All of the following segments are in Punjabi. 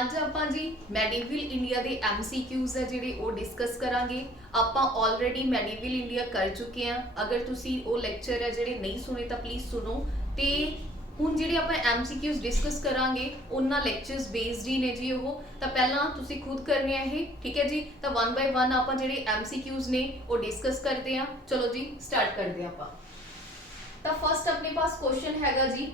ਅੱਜ ਆਪਾਂ ਜੀ ਮੈਡੀਵਲ ਇੰਡੀਆ ਦੇ MCQs ਹੈ ਜਿਹੜੇ ਉਹ ਡਿਸਕਸ ਕਰਾਂਗੇ। ਆਪਾਂ ਆਲਰੇਡੀ ਮੈਡੀਵਲ ਇੰਡੀਆ ਕਰ ਚੁੱਕੇ ਹਾਂ। ਅਗਰ ਤੁਸੀਂ ਉਹ ਲੈਕਚਰ ਹੈ ਜਿਹੜੇ ਨਹੀਂ ਸੁਣੇ ਤਾਂ ਪਲੀਜ਼ ਸੁਣੋ। ਤੇ ਹੁਣ ਜਿਹੜੇ ਆਪਾਂ MCQs ਡਿਸਕਸ ਕਰਾਂਗੇ ਉਹਨਾਂ ਲੈਕਚਰਸ ਬੇਸਡ ਹੀ ਨੇ ਜੀ। ਉਹ ਤਾਂ ਪਹਿਲਾਂ ਤੁਸੀਂ ਖੁਦ ਕਰਨੇ ਆ ਇਹ, ਠੀਕ ਹੈ ਜੀ। ਤਾਂ 1 ਬਾਈ 1 ਆਪਾਂ ਜਿਹੜੇ MCQs ਨੇ ਉਹ ਡਿਸਕਸ ਕਰਦੇ ਹਾਂ। ਚਲੋ ਜੀ ਸਟਾਰਟ ਕਰਦੇ ਹਾਂ ਆਪਾਂ। ਤਾਂ ਫਸਟ ਆਪਣੇ ਪਾਸ ਕੁਐਸਚਨ ਹੈਗਾ ਜੀ,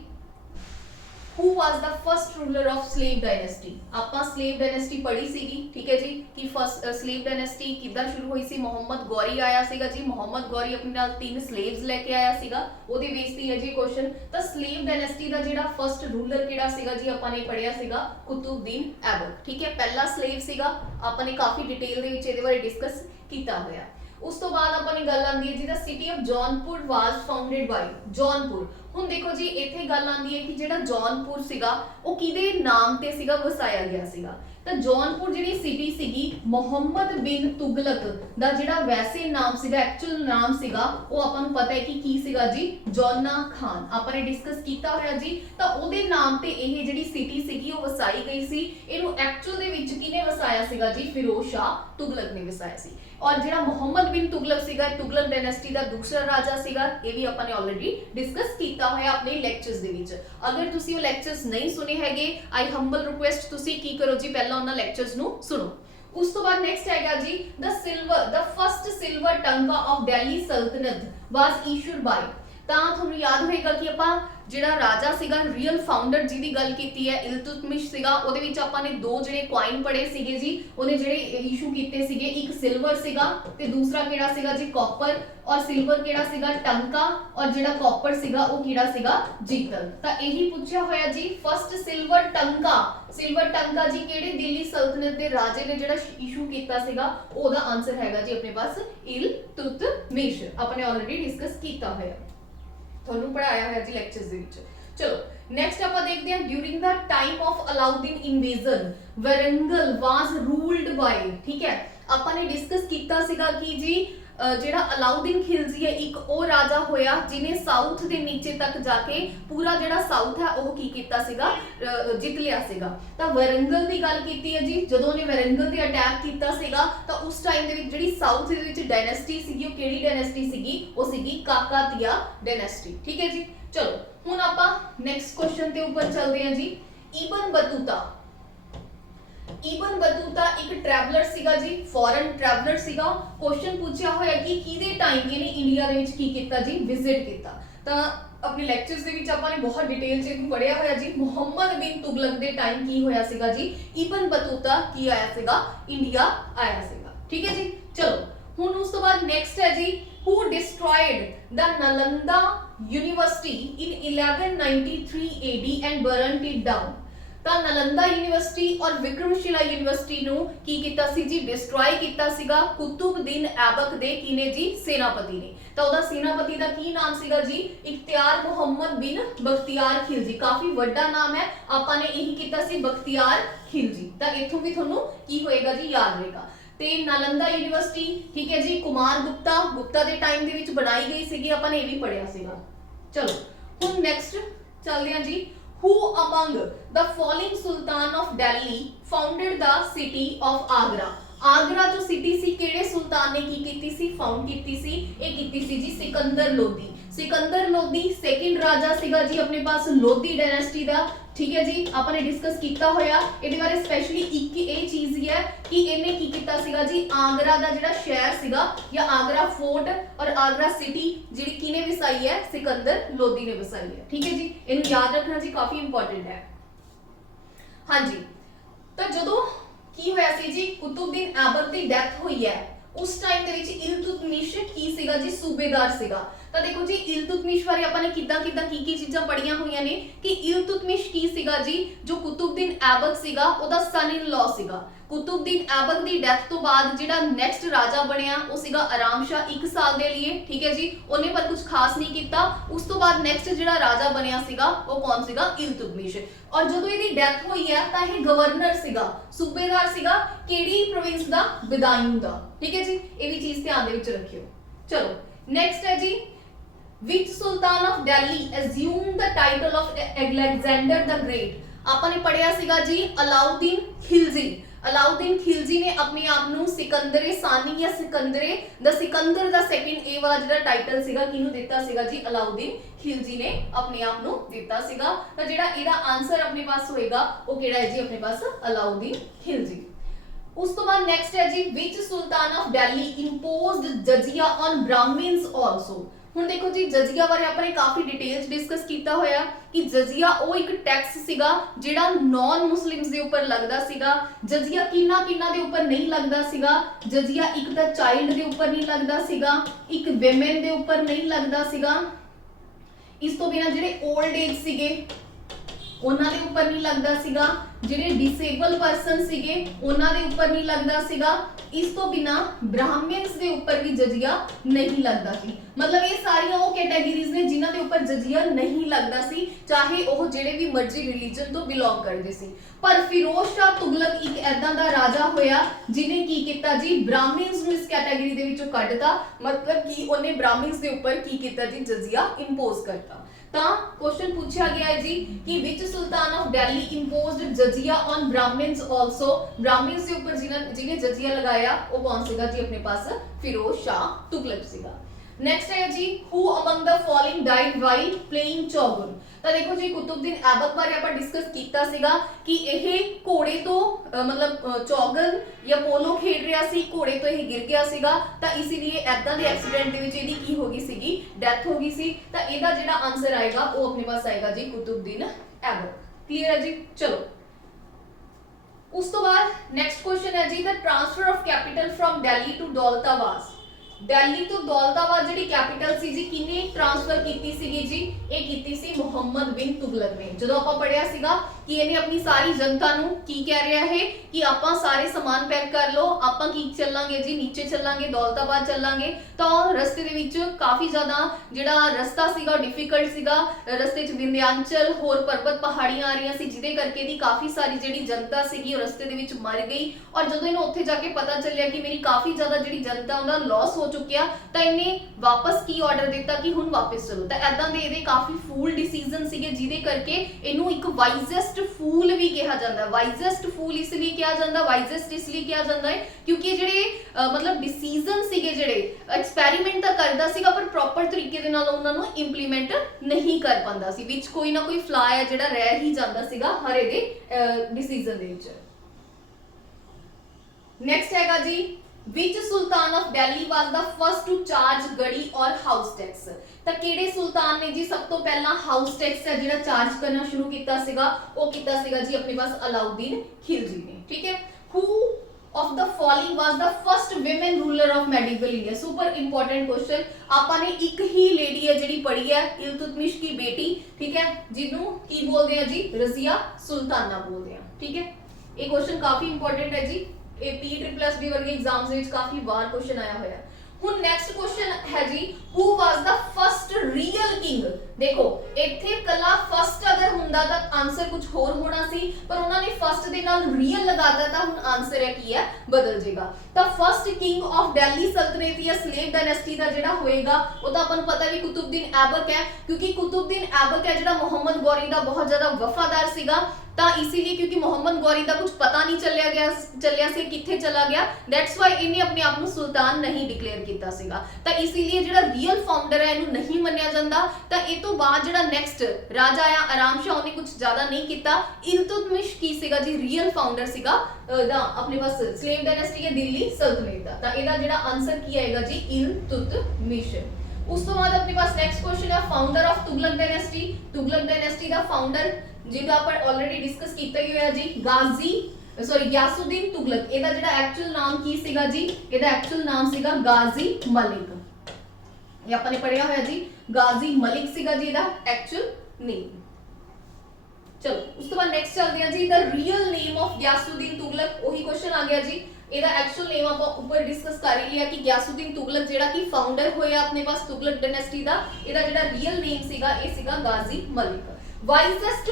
Who was the first ruler of slave dynasty? ਆਪਾਂ slave dynasty ਪੜ੍ਹੀ ਸੀਗੀ, ਠੀਕ ਹੈ ਜੀ, ਕਿ ਫਸਟ slave dynasty ਕਿੱਦਾਂ ਸ਼ੁਰੂ ਹੋਈ ਸੀ। ਮੁਹੰਮਦ ਗੌਰੀ ਆਇਆ ਸੀਗਾ ਜੀ। ਮੁਹੰਮਦ ਗੌਰੀ ਆਪਣੇ ਨਾਲ 3 slaves ਲੈ ਕੇ ਆਇਆ ਸੀਗਾ, ਉਹਦੇ ਬੇਸ ਤੇ ਹੈ ਜੀ ਕੁਐਸਚਨ। ਤਾਂ slave dynasty ਦਾ ਜਿਹੜਾ ਫਸਟ ਰੂਲਰ ਕਿਹੜਾ ਸੀਗਾ ਜੀ, ਆਪਾਂ ਨੇ ਪੜ੍ਹਿਆ ਸੀਗਾ ਕੁਤੁਬਦੀਨ ਐਬਕ, ਠੀਕ ਹੈ। ਪਹਿਲਾ slave ਸੀਗਾ, ਆਪਾਂ ਨੇ ਕਾਫੀ ਡਿਟੇਲ ਦੇ ਵਿੱਚ ਇਹਦੇ ਬਾਰੇ ਡਿਸਕਸ ਕੀਤਾ ਹੋਇਆ। ਉਸ ਤੋਂ ਬਾਅਦ ਆਪਾਂ ਨੇ ਗੱਲ ਆਂਦੀ ਹੈ ਜਿਹਦਾ city of Jaunpur was founded by Jaunpur. ਹੁਣ ਦੇਖੋ ਜੀ ਇੱਥੇ ਗੱਲ ਆਂਦੀ ਹੈ ਕਿ ਜਿਹੜਾ ਜੌਨਪੁਰ ਸੀਗਾ ਉਹ ਕਿਹਦੇ ਨਾਮ ਤੇ ਸੀਗਾ ਵਸਾਇਆ ਗਿਆ ਸੀਗਾ। ਤਾਂ ਜੌਨਪੁਰ ਜਿਹੜੀ ਸਿਟੀ ਸੀਗੀ ਮੁਹੰਮਦ ਬਿਨ ਤੁਗਲਕ ਦਾ ਜਿਹੜਾ ਵੈਸੇ ਨਾਮ ਸੀਗਾ, ਐਕਚੁਅਲ ਨਾਮ ਸੀਗਾ, ਉਹ ਆਪਾਂ ਨੂੰ ਪਤਾ ਹੈ ਕਿ ਕੀ ਸੀਗਾ ਜੀ, ਜੌਨਾ ਖਾਨ। ਆਪਾਂ ਨੇ ਡਿਸਕਸ ਕੀਤਾ ਹੋਇਆ ਜੀ। ਤਾਂ ਉਹਦੇ ਨਾਮ ਤੇ ਇਹ ਜਿਹੜੀ ਸਿਟੀ ਸੀਗੀ ਉਹ ਵਸਾਈ ਗਈ ਸੀ। ਇਹਨੂੰ ਐਕਚੁਅਲ ਦੇ ਵਿੱਚ ਕਿਹਨੇ ਵਸਾਇਆ ਸੀਗਾ ਜੀ, ਫਿਰੋਜ਼ ਸ਼ਾਹ ਤੁਗਲਕ ਨੇ ਵਸਾਇਆ ਸੀ। और ਜਿਹੜਾ ਮੁਹੰਮਦ ਬਿਨ ਤੁਗਲਕ ਸੀਗਾ ਤੁਗਲਕ ਡਾਇਨੈਸਟੀ ਦਾ ਦੂਸਰਾ ਰਾਜਾ ਸੀਗਾ। ਇਹ ਵੀ ਆਪਾਂ ਨੇ ਆਲਰੇਡੀ ਡਿਸਕਸ ਕੀਤਾ ਹੋਇਆ ਆਪਣੇ ਲੈਕਚਰਸ ਦੇ ਵਿੱਚ। ਅਗਰ ਤੁਸੀਂ ਉਹ ਲੈਕਚਰਸ ਨਹੀਂ ਸੁਣੇ ਹੈਗੇ, ਆਈ ਹੰਬਲ ਰਿਕੁਐਸਟ ਤੁਸੀਂ ਕੀ ਕਰੋ ਜੀ, ਪਹਿਲਾਂ ਉਹਨਾਂ ਲੈਕਚਰਸ ਨੂੰ ਸੁਣੋ। ਉਸ ਤੋਂ ਬਾਅਦ ਨੈਕਸਟ ਹੈਗਾ ਜੀ the first silver tanka of Delhi Saltanat was issued ਬਾਈ। ਤਾਂ ਤੁਹਾਨੂੰ ਯਾਦ ਹੋਏਗਾ ਕਿ ਆਪਾਂ ਜਿਹੜਾ ਰਾਜਾ ਸੀਗਾ ਰੀਅਲ ਫਾਊਂਡਰ ਜਿਹਦੀ ਗੱਲ ਕੀਤੀ ਹੈ ਇਲਤੁਤਮਿਸ਼ ਸੀਗਾ। ਉਹਦੇ ਵਿੱਚ ਆਪਾਂ ਨੇ ਦੋ ਜਿਹੜੇ ਕੁਆਇਨ ਪੜੇ ਸੀਗੇ ਜੀ, ਉਹਨੇ ਜਿਹੜੇ ਇਸ਼ੂ ਕੀਤੇ ਸੀਗੇ, ਇੱਕ ਸਿਲਵਰ ਸੀਗਾ ਤੇ ਦੂਸਰਾ ਕਿਹੜਾ ਸੀਗਾ ਜੀ, ਕਾਪਰ। ਔਰ ਸਿਲਵਰ ਕਿਹੜਾ ਸੀਗਾ, ਟੰਕਾ, ਔਰ ਜਿਹੜਾ ਕਾਪਰ ਸੀਗਾ ਉਹ ਕਿਹੜਾ ਸੀਗਾ, ਜੀਤਲ। ਤਾਂ ਇਹੀ ਪੁੱਛਿਆ ਹੋਇਆ ਜੀ ਫਸਟ ਸਿਲਵਰ ਟੰਕਾ ਜੀ ਕਿਹੜੇ ਦਿੱਲੀ ਸਲਤਨਤ ਦੇ ਰਾਜੇ ਨੇ ਜਿਹੜਾ ਇਸ਼ੂ ਕੀਤਾ ਸੀਗਾ, ਉਹਦਾ ਆਨਸਰ ਹੈਗਾ ਜੀ ਆਪਣੇ ਪਾਸ ਇਲਤੁਤਮਿਸ਼। ਆਪਾਂ ਨੇ ਆਲਰੇਡੀ ਡਿਸਕਸ ਕੀਤਾ ਹੋਇਆ, ਤੁਹਾਨੂੰ ਪੜਾਇਆ ਹੋਇਆ ਜੀ ਲੈਕਚਰਸ ਦੇ ਵਿੱਚ। ਚਲੋ ਨੈਕਸਟ ਆਪਾਂ ਦੇਖਦੇ ਹਾਂ during the time of Alauddin invasion Warangal was ruled by, ਠੀਕ ਹੈ। ਆਪਾਂ ਨੇ ਡਿਸਕਸ ਕੀਤਾ ਸੀਗਾ ਕਿ ਜੀ ਜਿਹੜਾ ਅਲਾਉਦੀਨ ਖਿਲਜੀ ਹੈ ਇੱਕ ਉਹ ਰਾਜਾ ਹੋਇਆ ਜਿਨੇ ਸਾਊਥ ਦੇ ਨੀਚੇ ਤੱਕ ਜਾ ਕੇ ਪੂਰਾ ਜਿਹੜਾ ਸਾਊਥ ਹੈ ਉਹ ਕੀ ਕੀਤਾ ਸੀਗਾ, ਜਿੱਤ ਲਿਆ ਸੀਗਾ। ਤਾਂ ਵਾਰੰਗਲ ਦੀ ਗੱਲ ਕੀਤੀ ਹੈ ਜੀ, ਜਦੋਂ ਉਹਨੇ ਵਾਰੰਗਲ ਤੇ ਅਟੈਕ ਕੀਤਾ ਸੀਗਾ ਤਾਂ ਉਸ ਟਾਈਮ ਦੇ ਵਿੱਚ ਜਿਹੜੀ ਸਾਊਥ ਦੇ ਵਿੱਚ ਡਾਇਨੈਸਟੀ ਸੀਗੀ ਉਹ ਕਿਹੜੀ ਡਾਇਨੈਸਟੀ ਸੀਗੀ, ਉਹ ਸੀਗੀ ਕਾਕਾਤੀਆ ਡਾਇਨੈਸਟੀ, ਠੀਕ ਹੈ ਜੀ। ਚਲੋ ਹੁਣ ਆਪਾਂ ਨੈਕਸਟ ਕੁਐਸਚਨ ਤੇ ਉੱਪਰ ਚੱਲਦੇ ਹਾਂ ਜੀ। ਇਬਨ ਬਤੂਤਾ ਇੱਕ ਟਰੈਵਲਰ ਸੀਗਾ ਜੀ, ਫੋਰਨ ਟਰੈਵਲਰ ਸੀਗਾ। ਕੁਐਸਚਨ ਪੁੱਛਿਆ ਹੋਇਆ ਕਿ ਕਿਹਦੇ ਟਾਈਮ ਇਹਨੇ ਇੰਡੀਆ ਦੇ ਵਿੱਚ ਕੀ ਕੀਤਾ ਜੀ, ਵਿਜ਼ਿਟ ਕੀਤਾ। ਤਾਂ ਆਪਣੇ ਲੈਕਚਰਸ ਦੇ ਵਿੱਚ ਆਪਾਂ ਨੇ ਬਹੁਤ ਡਿਟੇਲ ਚ ਇਹਨੂੰ ਪੜਿਆ ਹੋਇਆ ਜੀ। ਮੁਹੰਮਦ ਬਿਨ ਤੁਗਲਕ ਦੇ ਟਾਈਮ ਕੀ ਹੋਇਆ ਸੀਗਾ ਜੀ, ਇਬਨ ਬਤੂਤਾ ਕੀ ਆਇਆ ਸੀਗਾ, ਇੰਡੀਆ ਆਇਆ ਸੀਗਾ, ਠੀਕ ਹੈ ਜੀ। ਚਲੋ ਹੁਣ ਉਸ ਤੋਂ ਬਾਅਦ ਨੈਕਸਟ ਹੈ ਜੀ who destroyed the Nalanda University in 1193 AD and burnt it down। ਤਾਂ ਨਾਲੰਦਾ ਯੂਨੀਵਰਸਿਟੀ ਔਰ ਵਿਕਰਮਸ਼ਿਲਾ ਯੂਨੀਵਰਸਿਟੀ ਨੂੰ ਕੀ ਕੀਤਾ ਸੀ ਜੀ, ਡਿਸਟਰੋਏ ਕੀਤਾ ਸੀਗਾ ਕੁਤੁਬਦੀਨ ਐਬਕ ਦੇ ਕਿਨੇ ਜੀ, ਸੈਨਾਪਤੀ ਨੇ। ਤਾਂ ਉਹਦਾ ਸੈਨਾਪਤੀ ਦਾ ਕੀ ਨਾਮ ਸੀਗਾ ਜੀ, ਇਖਤਿਆਰ ਮੁਹੰਮਦ ਬਿਨ ਬਖਤਿਆਰ ਖਿਲਜੀ। ਕਾਫੀ ਵੱਡਾ ਨਾਮ ਹੈ, ਆਪਾਂ ਨੇ ਇਹੀ ਕੀਤਾ ਸੀ ਬਖਤਿਆਰ ਖਿਲਜੀ। ਤਾਂ ਇੱਥੋਂ ਵੀ ਤੁਹਾਨੂੰ ਕੀ ਹੋਏਗਾ ਜੀ, ਯਾਦ ਰਹੇਗਾ। ਤੇ ਨਾਲੰਦਾ ਯੂਨੀਵਰਸਿਟੀ, ਠੀਕ ਹੈ ਜੀ, ਕੁਮਾਰ ਗੁਪਤਾ ਦੇ ਟਾਈਮ ਦੇ ਵਿੱਚ ਬਣਾਈ ਗਈ ਸੀਗੀ, ਆਪਾਂ ਨੇ ਇਹ ਵੀ ਪੜਿਆ ਸੀਗਾ। ਚਲੋ ਹੁਣ ਨੈਕਸਟ ਚੱਲਦੇ ਹਾਂ ਜੀ। Who among the following Sultan of Delhi founded the city of Agra? Agra ਜੋ ਸਿਟੀ ਸੀ ਕਿਹੜੇ ਸੁਲਤਾਨ ਨੇ ਕੀ ਕੀਤੀ ਸੀ, ਫਾਊਂਡ ਕੀਤੀ ਸੀ, ਇਹ ਕੀਤੀ ਸੀ ਜੀ ਸਿਕੰਦਰ ਲੋਦੀ। ਸਿਕੰਦਰ ਲੋਦੀ ਸੈਕਿੰਡ ਰਾਜਾ ਸੀਗਾ ਜੀ ਆਪਣੇ ਪਾਸ ਲੋਦੀ ਡਾਇਨੈਸਟੀ ਦਾ, ਠੀਕ ਹੈ ਜੀ। ਆਪਾਂ ਨੇ ਡਿਸਕਸ ਕੀਤਾ ਹੋਇਆ ਇਹਦੇ ਬਾਰੇ। ਸਪੈਸ਼ਲੀ ਇੱਕ ਇਹ ਚੀਜ਼ ਹੀ ਹੈ ਕਿ ਇਹਨੇ ਕੀ ਕੀਤਾ ਸੀਗਾ ਜੀ, ਆਗਰਾ ਦਾ ਜਿਹੜਾ ਸ਼ਹਿਰ ਸੀਗਾ ਜਾਂ ਆਗਰਾ ਫੋਰਟ ਔਰ ਆਗਰਾ ਸਿਟੀ ਜਿਹੜੀ ਕਿਨੇ ਵਸਾਈ ਹੈ, ਸਿਕੰਦਰ ਲੋਦੀ ਨੇ ਵਸਾਈ ਹੈ, ਠੀਕ ਹੈ ਜੀ। ਇਹਨੂੰ ਯਾਦ ਰੱਖਣਾ ਜੀ, ਕਾਫੀ ਇੰਪੋਰਟੈਂਟ ਹੈ। ਹਾਂਜੀ ਤਾਂ ਜਦੋਂ ਕੀ ਹੋਇਆ ਸੀ ਜੀ, ਕੁਤੁਬਦੀਨ ਐਬਕ ਦੀ ਡੈਥ ਹੋਈ ਹੈ, ਉਸ ਟਾਈਮ ਦੇ ਵਿੱਚ ਇਲਤੁਤਮਿਸ਼ ਕੀ ਸੀਗਾ ਜੀ, ਸੂਬੇਦਾਰ ਸੀਗਾ। ਤਾਂ ਦੇਖੋ ਜੀ ਇਲਤੁਤਮਿਸ਼ ਬਾਰੇ ਆਪਾਂ ਨੇ ਕਿੱਦਾਂ ਕੀ ਚੀਜ਼ਾਂ ਪੜੀਆਂ ਹੋਈਆਂ ਨੇ ਕਿ ਇਲਤੁਤਮਿਸ਼ ਕੀ ਸੀਗਾ ਜੀ, ਜੋ ਕੁਤੁਬਦੀਨ ਐਬਕ ਸੀਗਾ ਉਹਦਾ ਸਨ ਇਨ ਲਾ ਸੀਗਾ। ਕੁਤੁਬਦੀਨ ਐਬਕ ਦੀ ਡੈਥ ਤੋਂ ਬਾਅਦ ਜਿਹੜਾ ਨੈਕਸਟ ਰਾਜਾ ਬਣਿਆ ਉਹ ਸੀਗਾ ਆਰਾਮ ਸ਼ਾਹ 1 ਸਾਲ ਦੇ ਲਈ, ਠੀਕ ਹੈ ਜੀ। ਉਹਨੇ ਪਰ ਕੁਝ ਖਾਸ ਨਹੀਂ ਕੀਤਾ। ਉਸ ਤੋਂ ਬਾਅਦ ਨੈਕਸਟ ਜਿਹੜਾ ਰਾਜਾ ਬਣਿਆ ਸੀਗਾ ਉਹ ਕੌਣ ਸੀਗਾ, ਇਲਤੁਤਮਿਸ਼। ਔਰ ਜਦੋਂ ਇਹਦੀ ਡੈਥ ਹੋਈ ਹੈ ਤਾਂ ਇਹ ਗਵਰਨਰ ਸੀਗਾ, ਸੂਬੇਦਾਰ ਸੀਗਾ, ਕਿਹੜੀ ਪ੍ਰੋਵਿੰਸ ਦਾ, ਬਦਾਯੂੰ ਦਾ, ਠੀਕ ਹੈ ਜੀ। ਇਹ ਵੀ ਚੀਜ਼ ਧਿਆਨ ਦੇ ਵਿੱਚ ਰੱਖਿਓ। ਚਲੋ ਨੈਕਸਟ ਹੈ ਜੀ which sultan of Delhi assumed the title of Alexander the Great? आपने पढ़िया सीगा जी अलाउद्दीन खिलजी। अलाउद्दीन खिलजी ने अपने आप ਨੂੰ सिकंदरे सानी या सिकंदरे द सिकंदर दा सेकंड ए वाला ਜਿਹੜਾ टाइटल ਸੀਗਾ ਕਿਹਨੂੰ ਦਿੱਤਾ ਸੀਗਾ ਜੀ ਅਲਾउद्दीन खिलजी ने अपने आप ਨੂੰ ਦਿੱਤਾ ਸੀਗਾ। ਤਾਂ ਜਿਹੜਾ ਇਹਦਾ ਆਨਸਰ ਆਪਣੇ ਪਾਸ ਹੋਏਗਾ ਉਹ ਕਿਹੜਾ ਹੈ ਜੀ ਆਪਣੇ ਪਾਸ ਅਲਾउद्दीन खिलजी। ਉਸ ਤੋਂ ਬਾਅਦ ਨੈਕਸਟ ਹੈ ਜੀ which sultan of delhi imposed jizya on brahmins also। ਹੁਣ ਦੇਖੋ ਜੀ ਜਜ਼ੀਆ ਬਾਰੇ ਆਪਾਂ ਨੇ ਕਾਫੀ ਡਿਟੇਲਸ ਡਿਸਕਸ ਕੀਤਾ ਹੋਇਆ ਕਿ ਜਜ਼ੀਆ ਉਹ ਇੱਕ ਟੈਕਸ ਸੀਗਾ ਜਿਹੜਾ ਨਾਨ ਮੁਸਲਿਮਸ ਦੇ ਉੱਪਰ ਲੱਗਦਾ ਸੀਗਾ। ਜਜ਼ੀਆ ਕਿੰਨਾ ਦੇ ਉੱਪਰ ਨਹੀਂ ਲੱਗਦਾ ਸੀਗਾ। ਜਜ਼ੀਆ ਇੱਕ ਤਾਂ ਚਾਈਲਡ ਦੇ ਉੱਪਰ ਨਹੀਂ ਲੱਗਦਾ ਸੀਗਾ, ਇੱਕ ਔਮਨ ਦੇ ਉੱਪਰ ਨਹੀਂ ਲੱਗਦਾ ਸੀਗਾ। ਇਸ ਤੋਂ ਬਿਨਾਂ ਜਿਹੜੇ 올ਡ ਏਜ ਸੀਗੇ ਉਹਨਾਂ ਦੇ ਉੱਪਰ ਨਹੀਂ ਲੱਗਦਾ ਸੀਗਾ, ਜਿਹੜੇ ਡਿਸੇਬਲ ਪਰਸਨ ਸੀਗੇ ਉਹਨਾਂ ਦੇ ਉੱਪਰ ਨਹੀਂ ਲੱਗਦਾ ਸੀਗਾ। ਇਸ ਤੋਂ ਬਿਨਾ ਬ੍ਰਾਹਮਣਸ ਦੇ ਉੱਪਰ ਵੀ ਜਜ਼ੀਆ ਨਹੀਂ ਲੱਗਦਾ ਸੀ। ਮਤਲਬ ਇਹ ਸਾਰੀਆਂ ਉਹ ਕੈਟਾਗਰੀਜ਼ ਨੇ ਜਿਨ੍ਹਾਂ ਦੇ ਉੱਪਰ ਜਜ਼ੀਆ ਨਹੀਂ ਲੱਗਦਾ ਸੀ, ਚਾਹੇ ਉਹ ਜਿਹੜੇ ਵੀ ਮਰਜ਼ੀ ਰਿਲੀਜਨ ਤੋਂ ਬਿਲੋਂਗ ਕਰਦੇ ਸੀ। ਪਰ ਫਿਰੋਜ਼ ਸ਼ਾਹ ਤੁਗਲਕ ਇੱਕ ਐਦਾਂ ਦਾ ਰਾਜਾ ਹੋਇਆ ਜਿਨੇ ਕੀ ਕੀਤਾ ਜੀ ਬ੍ਰਾਹਮਣਸ ਨੂੰ ਇਸ ਕੈਟਾਗਰੀ ਦੇ ਵਿੱਚੋਂ ਕੱਢਤਾ। ਮਤਲਬ ਕਿ ਉਹਨੇ ਬ੍ਰਾਹਮਣਸ ਦੇ ਉੱਪਰ ਕੀ ਕੀਤਾ ਜੀ ਜਜ਼ੀਆ ਇੰਪੋਜ਼ ਕਰਤਾ। ਤਾਂ क्वेश्चन पूछा गया है जी कि which sultan of delhi imposed jizya on brahmins also। brahmins के ऊपर जिन्हें जजिया लगाया वो कौन सीगा जी अपने पास फिरोज शाह तुगलक सीगा। नेक्स्ट है जी who among the following died while playing चौगुन। ਤਾਂ ਦੇਖੋ ਜੀ ਕੁਤੁਬਦੀਨ ਐਬਕ ਬਾਰੇ ਆਪਾਂ ਡਿਸਕਸ ਕੀਤਾ ਸੀਗਾ ਕਿ ਇਹ ਘੋੜੇ ਤੋਂ ਮਤਲਬ ਚੌਗਨ ਜਾਂ ਪੋਲੋ ਖੇਡ ਰਿਹਾ ਸੀ, ਘੋੜੇ ਤੋਂ ਇਹ ਗਿਰ ਗਿਆ ਸੀਗਾ। ਤਾਂ ਇਸ ਲਈ ਐਦਾਂ ਦੇ ਐਕਸੀਡੈਂਟ ਦੇ ਵਿੱਚ ਇਹਦੀ ਕੀ ਹੋ ਗਈ ਸੀਗੀ ਡੈਥ ਹੋ ਗਈ ਸੀ। ਤਾਂ ਇਹਦਾ ਜਿਹੜਾ ਆਨਸਰ ਆਏਗਾ ਉਹ ਆਪਣੇ ਪਾਸ ਆਏਗਾ ਜੀ ਕੁਤੁਬਦੀਨ ਐਬਕ। ਕਲੀਅਰ ਹੈ ਜੀ। ਚਲੋ ਉਸ ਤੋਂ ਬਾਅਦ ਨੈਕਸਟ ਕੁਐਸਚਨ ਹੈ ਜੀ the transfer of capital from Delhi to Daulatabad. Delhi तो दौलताबाद ਜਿਹੜੀ ਕੈਪੀਟਲ ਸੀ ਜੀ ਕਿਨੇ ਟ੍ਰਾਂਸਫਰ ਕੀਤੀ ਸੀਗੀ ਜੀ? ਇਹ ਕੀਤੀ ਸੀ ਮੁਹੰਮਦ ਬਿਨ ਤੁਗਲਕ ਨੇ। ਜਦੋਂ ਆਪਾਂ ਪੜਿਆ ਸੀਗਾ ਕਿ ਇਹਨੇ ਆਪਣੀ ਸਾਰੀ ਜਨਤਾ ਨੂੰ ਕੀ ਕਹਿ ਰਿਹਾ ਹੈ ਕਿ ਆਪਾਂ ਸਾਰੇ ਸਮਾਨ ਪੈਕ ਕਰ ਲਓ, ਆਪਾਂ ਕੀ ਚੱਲਾਂਗੇ ਜੀ ਨੀਚੇ ਚੱਲਾਂਗੇ, ਦੌਲਤਾਬਾਦ ਚੱਲਾਂਗੇ। ਤਾਂ ਰਸਤੇ ਦੇ ਵਿੱਚ ਕਾਫੀ ਜ਼ਿਆਦਾ ਜਿਹੜਾ ਰਸਤਾ ਸੀਗਾ ਡਿਫਿਕਲਟ ਸੀਗਾ। ਰਸਤੇ 'ਚ ਵਿੰਧਿਆਂਚਲ ਹੋਰ ਪਰਬਤ ਪਹਾੜੀਆਂ ਆ ਰਹੀਆਂ ਸੀ ਜਿਹਦੇ ਕਰਕੇ ਦੀ ਕਾਫੀ ਸਾਰੀ ਜਿਹੜੀ ਜਨਤਾ ਸੀਗੀ ਉਹ ਰਸਤੇ ਦੇ ਵਿੱਚ ਮਰ ਗਈ। ਔਰ ਜਦੋਂ ਇਹਨੂੰ ਉੱਥੇ ਜਾ ਕੇ ਪਤਾ ਚੱਲਿਆ ਕਿ ਮੇਰੀ ਕਾਫੀ ਜ਼ਿਆਦਾ ਜਿਹੜੀ ਜਨਤਾ ਉਹਦਾ ਲਾਸ ਹੋ ਚੁੱਕਿਆ ਤਾਂ ਇਹਨੇ ਵਾਪਸ ਕੀ ਆਰਡਰ ਦਿੱਤਾ ਕਿ ਹੁਣ ਵਾਪਸ ਚਲੋ। ਤਾਂ ਐਦਾਂ ਦੇ ਇਹਦੇ ਕਾਫੀ ਫੂਲ ਡਿਸੀਜਨ ਸੀਗੇ ਜਿਹਦੇ ਕਰਕੇ ਇਹਨੂੰ ਇੱਕ ਵਾਈਜ਼ੈਸਟ ਫੂਲ ਵੀ ਕਿਹਾ ਜਾਂਦਾ। ਵਾਈਜ਼ੈਸਟ ਫੂਲ ਇਸ ਲਈ ਕਿਹਾ ਜਾਂਦਾ, ਵਾਈਜ਼ੈਸਟ ਇਸ ਲਈ ਕਿਹਾ ਜਾਂਦਾ ਹੈ ਕਿਉਂਕਿ ਇਹ ਜਿਹੜੇ ਮਤਲਬ ਡਿਸੀਜਨ ਸੀਗੇ ਜਿਹੜੇ ਐਕਸਪੈਰੀਮੈਂਟ ਤਾਂ ਕਰਦਾ ਸੀਗਾ ਪਰ ਪ੍ਰੋਪਰ ਤਰੀਕੇ ਦੇ ਨਾਲ ਉਹਨਾਂ ਨੂੰ ਇੰਪਲੀਮੈਂਟ ਨਹੀਂ ਕਰ ਪਾਉਂਦਾ ਸੀ। ਵਿੱਚ ਕੋਈ ਨਾ ਕੋਈ ਫਲਾ ਹੈ ਜਿਹੜਾ ਰਹਿ ਹੀ ਜਾਂਦਾ ਸੀਗਾ ਹਰ ਇਹਦੇ ਡਿਸੀਜਨ ਦੇ ਵਿੱਚ। ਨੈਕਸਟ ਹੈਗਾ ਜੀ which sultan of delhi was the first to charge gadi or house tax। ਤਾਂ ਕਿਹੜੇ ਸੁਲਤਾਨ ਨੇ ਜੀ ਸਭ ਤੋਂ ਪਹਿਲਾਂ ਹਾਊਸ ਟੈਕਸ ਹੈ ਜਿਹੜਾ ਚਾਰਜ ਕਰਨਾ ਸ਼ੁਰੂ ਕੀਤਾ ਸੀਗਾ? ਉਹ ਕੀਤਾ ਸੀਗਾ ਜੀ ਆਪਣੇ ਪਾਸ ਅਲਾउद्दीन खिलजी ने। ठीक है। who of the following was the first women ruler of medieval india। Super important question. ਆਪਾਂ ਨੇ ਇੱਕ ਹੀ ਲੇਡੀ ਹੈ ਜਿਹੜੀ ਪੜ੍ਹੀ ਹੈ ਇਲਤੁਤमिश की बेटी। ठीक है। ਜਿਹਨੂੰ ਕੀ ਬੋਲਦੇ ਆ ਜੀ ਰਜ਼ੀਆ ਸੁਲਤਾਨਾ ਬੋਲਦੇ ਆ। ठीक है। ਇਹ क्वेश्चन ਕਾਫੀ ਇੰਪॉर्टेंट ਹੈ ਜੀ। ਇਹ PSSB ਵਰਗੇ ਐਗਜ਼ਾਮਸ ਵਿੱਚ ਕਾਫੀ ਵਾਰ ਕੁਐਸਚਨ ਆਇਆ ਹੋਇਆ। ਹੁਣ ਨੈਕਸਟ ਕੁਐਸਚਨ ਹੈ ਜੀ who was the first real king। ਦੇਖੋ ਇੱਥੇ ਕਲਾ ਫਸਟ ਅਗਰ ਹੁੰਦਾ ਤਾਂ ਆਨਸਰ ਕੁਝ ਹੋਰ ਹੋਣਾ ਸੀ ਪਰ ਉਹਨਾਂ ਨੇ ਫਸਟ ਦੇ ਨਾਲ ਰੀਅਲ ਲਗਾਤਾ ਤਾਂ ਹੁਣ ਆਨਸਰ ਹੈ ਕੀ ਹੈ ਬਦਲ ਜਾਏਗਾ। ਤਾਂ ਫਸਟ ਕਿੰਗ ਆਫ ਦਿੱਲੀ ਸਲਤਨਤ ਜਾਂ ਸਲੇਵ ਡਾਇਨੈਸਟੀ ਦਾ ਜਿਹੜਾ ਹੋਏਗਾ ਉਹ ਤਾਂ ਆਪਾਂ ਨੂੰ ਪਤਾ ਵੀ ਕੁਤੁਬਦੀਨ ਐਬਕ ਹੈ ਕਿਉਂਕਿ ਕੁਤੁਬਦੀਨ ਐਬਕ ਹੈ ਜਿਹੜਾ ਮੁਹੰਮਦ ਗੌਰੀ ਦਾ ਬਹੁਤ ਜ਼ਿਆਦਾ ਵਫਾਦਾਰ ਸੀਗਾ। ਤਾਂ ਇਸੀलिए क्योंकि मोहम्मद गौरी ਦਾ ਕੁਝ ਪਤਾ ਨਹੀਂ ਚੱਲਿਆ ਸੀ ਕਿੱਥੇ ਚਲਾ ਗਿਆ ਦੈਟਸ ਵਾਈ ਇਹਨੇ ਆਪਣੇ ਆਪ ਨੂੰ ਸੁਲਤਾਨ ਨਹੀਂ ਡਿਕਲੇਅਰ ਕੀਤਾ ਸੀਗਾ। ਤਾਂ ਇਸੀलिए ਜਿਹੜਾ ਰੀਅਲ ਫਾਊਂਡਰ ਹੈ ਇਹਨੂੰ ਨਹੀਂ ਮੰਨਿਆ ਜਾਂਦਾ। ਤਾਂ ਇਹ ਤੋਂ ਬਾਅਦ ਜਿਹੜਾ ਨੈਕਸਟ ਰਾਜਾ ਆ ਆਰਾਮ ਸ਼ਾਹ ਉਹਨੇ ਕੁਝ ਜ਼ਿਆਦਾ ਨਹੀਂ ਕੀਤਾ। ਇਲਤੁਤमिश ਕੀ ਸੀਗਾ ਜੀ ਰੀਅਲ ਫਾਊਂਡਰ ਸੀਗਾ ਦਾ ਆਪਣੇ ਪਾਸ ਸਲੇਵ ਡਾਇਨੈਸਟੀ ਹੈ ਦਿੱਲੀ ਸਲਤਨਤ ਦਾ। ਤਾਂ ਇਹਦਾ ਜਿਹੜਾ ਆਨਸਰ ਕੀ ਆਏਗਾ ਜੀ ਇਲਤੁਤमिश। ਉਸ ਤੋਂ ਬਾਅਦ ਆਪਣੇ ਪਾਸ ਨੈਕਸਟ ਕੁਐਸਚਨ ਹੈ founder of Tughlaq dynasty. Tughlaq dynasty the founder ਜਿਹਦਾ ਆਪਾਂ ਆਲਰੇਡੀ ਡਿਸਕਸ ਕੀਤਾ ਹੀ ਹੋਇਆ ਜੀ ਗਿਆਸੁਦੀਨ ਤੁਗਲਕ। ਇਹਦਾ ਜਿਹੜਾ ਐਕਚੁਅਲ ਨਾਮ ਕੀ ਸੀਗਾ ਜੀ? ਇਹਦਾ ਐਕਚੁਅਲ ਨਾਮ ਸੀਗਾ ਗਾਜ਼ੀ ਮਲਿਕ। ਇਹ ਆਪਾਂ ਨੇ ਪੜਿਆ ਹੋਇਆ ਜੀ ਗਾਜ਼ੀ ਮਲਿਕ ਸੀਗਾ ਜੀ ਇਹਦਾ ਐਕਚੁਅਲ ਨੇਮ। ਚਲੋ ਉਸ ਤੋਂ ਬਾਅਦ ਨੈਕਸਟ ਚੱਲਦੇ ਹਾਂ ਜੀ ਦਾ ਰੀਅਲ ਨੇਮ ਆਫ ਗਿਆਸੁਦੀਨ ਤੁਗਲਕ। ਉਹੀ ਕੁਐਸਚਨ ਆ ਗਿਆ ਜੀ। ਇਹਦਾ ਐਕਚੁਅਲ ਨੇਮ ਆਪਾਂ ਉੱਪਰ ਡਿਸਕਸ ਕਰ ਹੀ ਲਿਆ ਕਿ ਗਿਆਸੁਦੀਨ ਤੁਗਲਕ ਜਿਹੜਾ ਕਿ ਫਾਊਂਡਰ ਹੋਇਆ ਆਪਣੇ ਪਾਸ ਤੁਗਲਕ ਡਾਇਨੈਸਟੀ ਦਾ, ਇਹਦਾ ਜਿਹੜਾ ਰੀਅਲ ਨੇਮ ਸੀਗਾ ਇਹ ਸੀਗਾ ਗਾਜ਼ੀ ਮਲਿਕ। ਵਾਈਜ਼ੈਸਟ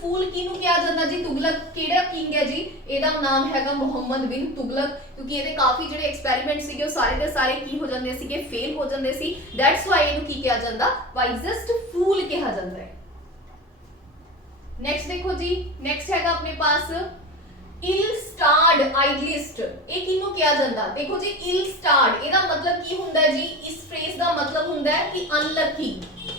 ਫੂਲ ਕਿਹਨੂੰ ਕਿਹਾ ਜਾਂਦਾ ਜੀ? ਤੁਗਲਕ ਕਿਹੜਾ ਕਿੰਗ ਹੈ ਜੀ? ਇਹਦਾ ਨਾਮ ਹੈਗਾ ਮੁਹੰਮਦ ਬਿਨ ਤੁਗਲਕ ਕਿਉਂਕਿ ਇਹਦੇ ਕਾਫੀ ਜਿਹੜੇ ਐਕਸਪੈਰੀਮੈਂਟ ਸੀਗੇ ਉਹ ਸਾਰੇ ਦੇ ਸਾਰੇ ਕੀ ਹੋ ਜਾਂਦੇ ਸੀਗੇ ਫੇਲ ਹੋ ਜਾਂਦੇ ਸੀ। ਦੈਟਸ ਵਾਈ ਇਹਨੂੰ ਕੀ ਕਿਹਾ ਜਾਂਦਾ ਵਾਈਜ਼ੈਸਟ ਫੂਲ ਕਿਹਾ ਜਾਂਦਾ ਹੈ। नेक्स्ट देखो जी, नेक्स्ट हैगा अपने पास इल स्टार्ड आइडलिस्ट। ਇਹ ਕਿਹਨੂੰ ਕਿਹਾ ਜਾਂਦਾ? ਦੇਖੋ ਜੀ ਇਲ ਸਟਾਰਡ ਇਹਦਾ ਮਤਲਬ ਕੀ ਹੁੰਦਾ ਹੈ ਜੀ? ਇਸ ਫਰੇਜ਼ ਦਾ ਮਤਲਬ ਹੁੰਦਾ ਹੈ ਕਿ ਅਨਲਕੀ,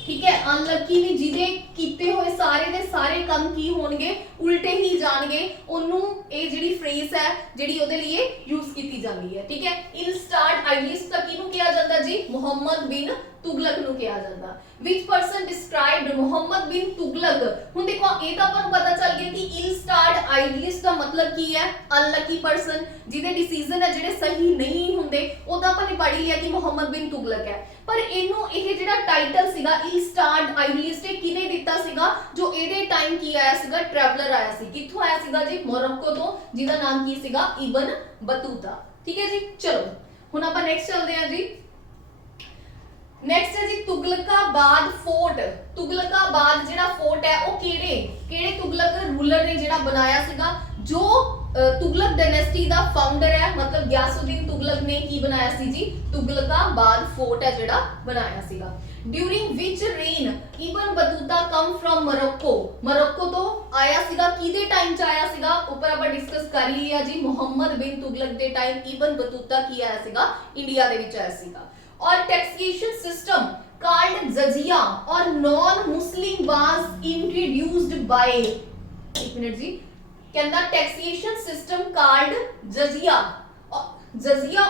ਠੀਕ ਹੈ, ਅਨਲਕੀ ਵੀ ਜਿਹਦੇ ਕੀਤੇ ਹੋਏ ਸਾਰੇ ਦੇ ਸਾਰੇ ਕੰਮ ਕੀ ਹੋਣਗੇ? ਉਲਟੇ ਹੀ ਜਾਣਗੇ। ਉਹਨੂੰ ਇਹ ਜਿਹੜੀ ਫਰੇਜ਼ ਹੈ ਜਿਹੜੀ ਉਹਦੇ ਲਈ ਯੂਜ਼ ਕੀਤੀ ਜਾਂਦੀ ਹੈ, ਠੀਕ ਹੈ। ਇਲ ਸਟਾਰਡ ਆਈਡਲਿਸਟ ਤਾਂ ਕਿਹਨੂੰ ਕਿਹਾ ਜਾਂਦਾ ਜੀ? ਮੁਹੰਮਦ ਬਿਨ ਤੁਗਲਕ ਨੂੰ ਕਿਹਾ ਜਾਂਦਾ। which person described ਮੁਹੰਮਦ ਬਿਨ ਤੁਗਲਕ? ਹੁਣ ਦੇਖੋ ਇਹ ਤਾਂ ਆਪਾਂ ਨੂੰ ਪਤਾ ਚੱਲ ਗਿਆ ਕਿ ਇਲ ਸਟਾਰਡ ਆਈਡਲਿਸਟ ਦਾ ਮਤਲਬ ਕੀ ਹੈ? ਅਨਲਕੀ ਪਰਸਨ, ਜਿਹਦੇ ਡਿਸੀਜਨ ਹੈ ਜਿਹੜੇ ਸਹੀ ਨਹੀਂ ਹੁੰਦੇ। ਉਹ ਤਾਂ ਆਪਾਂ ਨੇ ਪੜ੍ਹ ਲਿਆ ਕਿ ਮੁਹੰਮਦ ਬਿਨ ਤੁਗਲਕ ਹੈ, ਪਰ ਇਹਨੂੰ ਇਹ ਜਿਹੜਾ ਟਾਈਟਲ ਸੀਗਾ ਇਲ ਸਟਾਰਡ ਆਈਡਲਿਸਟ ਇਹ ਕਿਹਨੇ ਦਿੱਤਾ ਸੀਗਾ? ਜੋ ਇਹਦੇ ਟਾਈਮ ਕੀ ਆਇਆ ਸੀਗਾ? ਟਰੈਵਲਰ ਆਇਆ ਸੀ। ਕਿੱਥੋਂ ਆਇਆ ਸੀਗਾ ਜੀ? ਮੋਰੋਕੋ ਤੋਂ, ਜਿਹਦਾ ਨਾਮ ਕੀ ਸੀਗਾ? ਇਬਨ ਬਤੂਤਾ, ਠੀਕ ਹੈ ਜੀ। ਚਲੋ ਹੁਣ ਆਪਾਂ ਨੈਕਸਟ ਚੱਲਦੇ ਹਾਂ ਜੀ। नेक्स्ट है जी तुगलकाबाद फोर्ट। तुगलकाबाद ਜਿਹੜਾ फोर्ट है वो ਕਿਹੜੇ तुगलक रूलर ने ਜਿਹੜਾ ਬਣਾਇਆ ਸੀਗਾ? जो तुगलक डायनेस्टी ਦਾ फाउंडर है, मतलब ਗਿਆਸੁਦੀਨ तुगलक ने ਕੀ ਬਣਾਇਆ ਸੀ ਜੀ? तुगलकाबाद फोर्ट है ਜਿਹੜਾ ਬਣਾਇਆ ਸੀਗਾ। During which rain Ibn Battuta come from Morocco. Morocco ਤੋਂ ਆਇਆ ਸੀਗਾ। ਕਿਹਦੇ ਟਾਈਮ ਚ ਆਇਆ ਸੀਗਾ? ਉੱਪਰ ਆਪਾਂ ਡਿਸਕਸ ਕਰ ਹੀ ਲਿਆ ਜੀ। ਮੁਹੰਮਦ ਬਿਨ ਤੁਗਲਕ ਦੇ ਟਾਈਮ ਇਬਨ ਬਤੂਤਾ ਕੀ ਆਇਆ ਸੀਗਾ? ਇੰਡੀਆ ਦੇ ਵਿੱਚ ਆਇਆ ਸੀਗਾ। और टैक्सेशन सिस्टम called जजिया और non Muslim was introduced by, एक मिनट जी, कहता टैक्सेशन सिस्टम called जजिया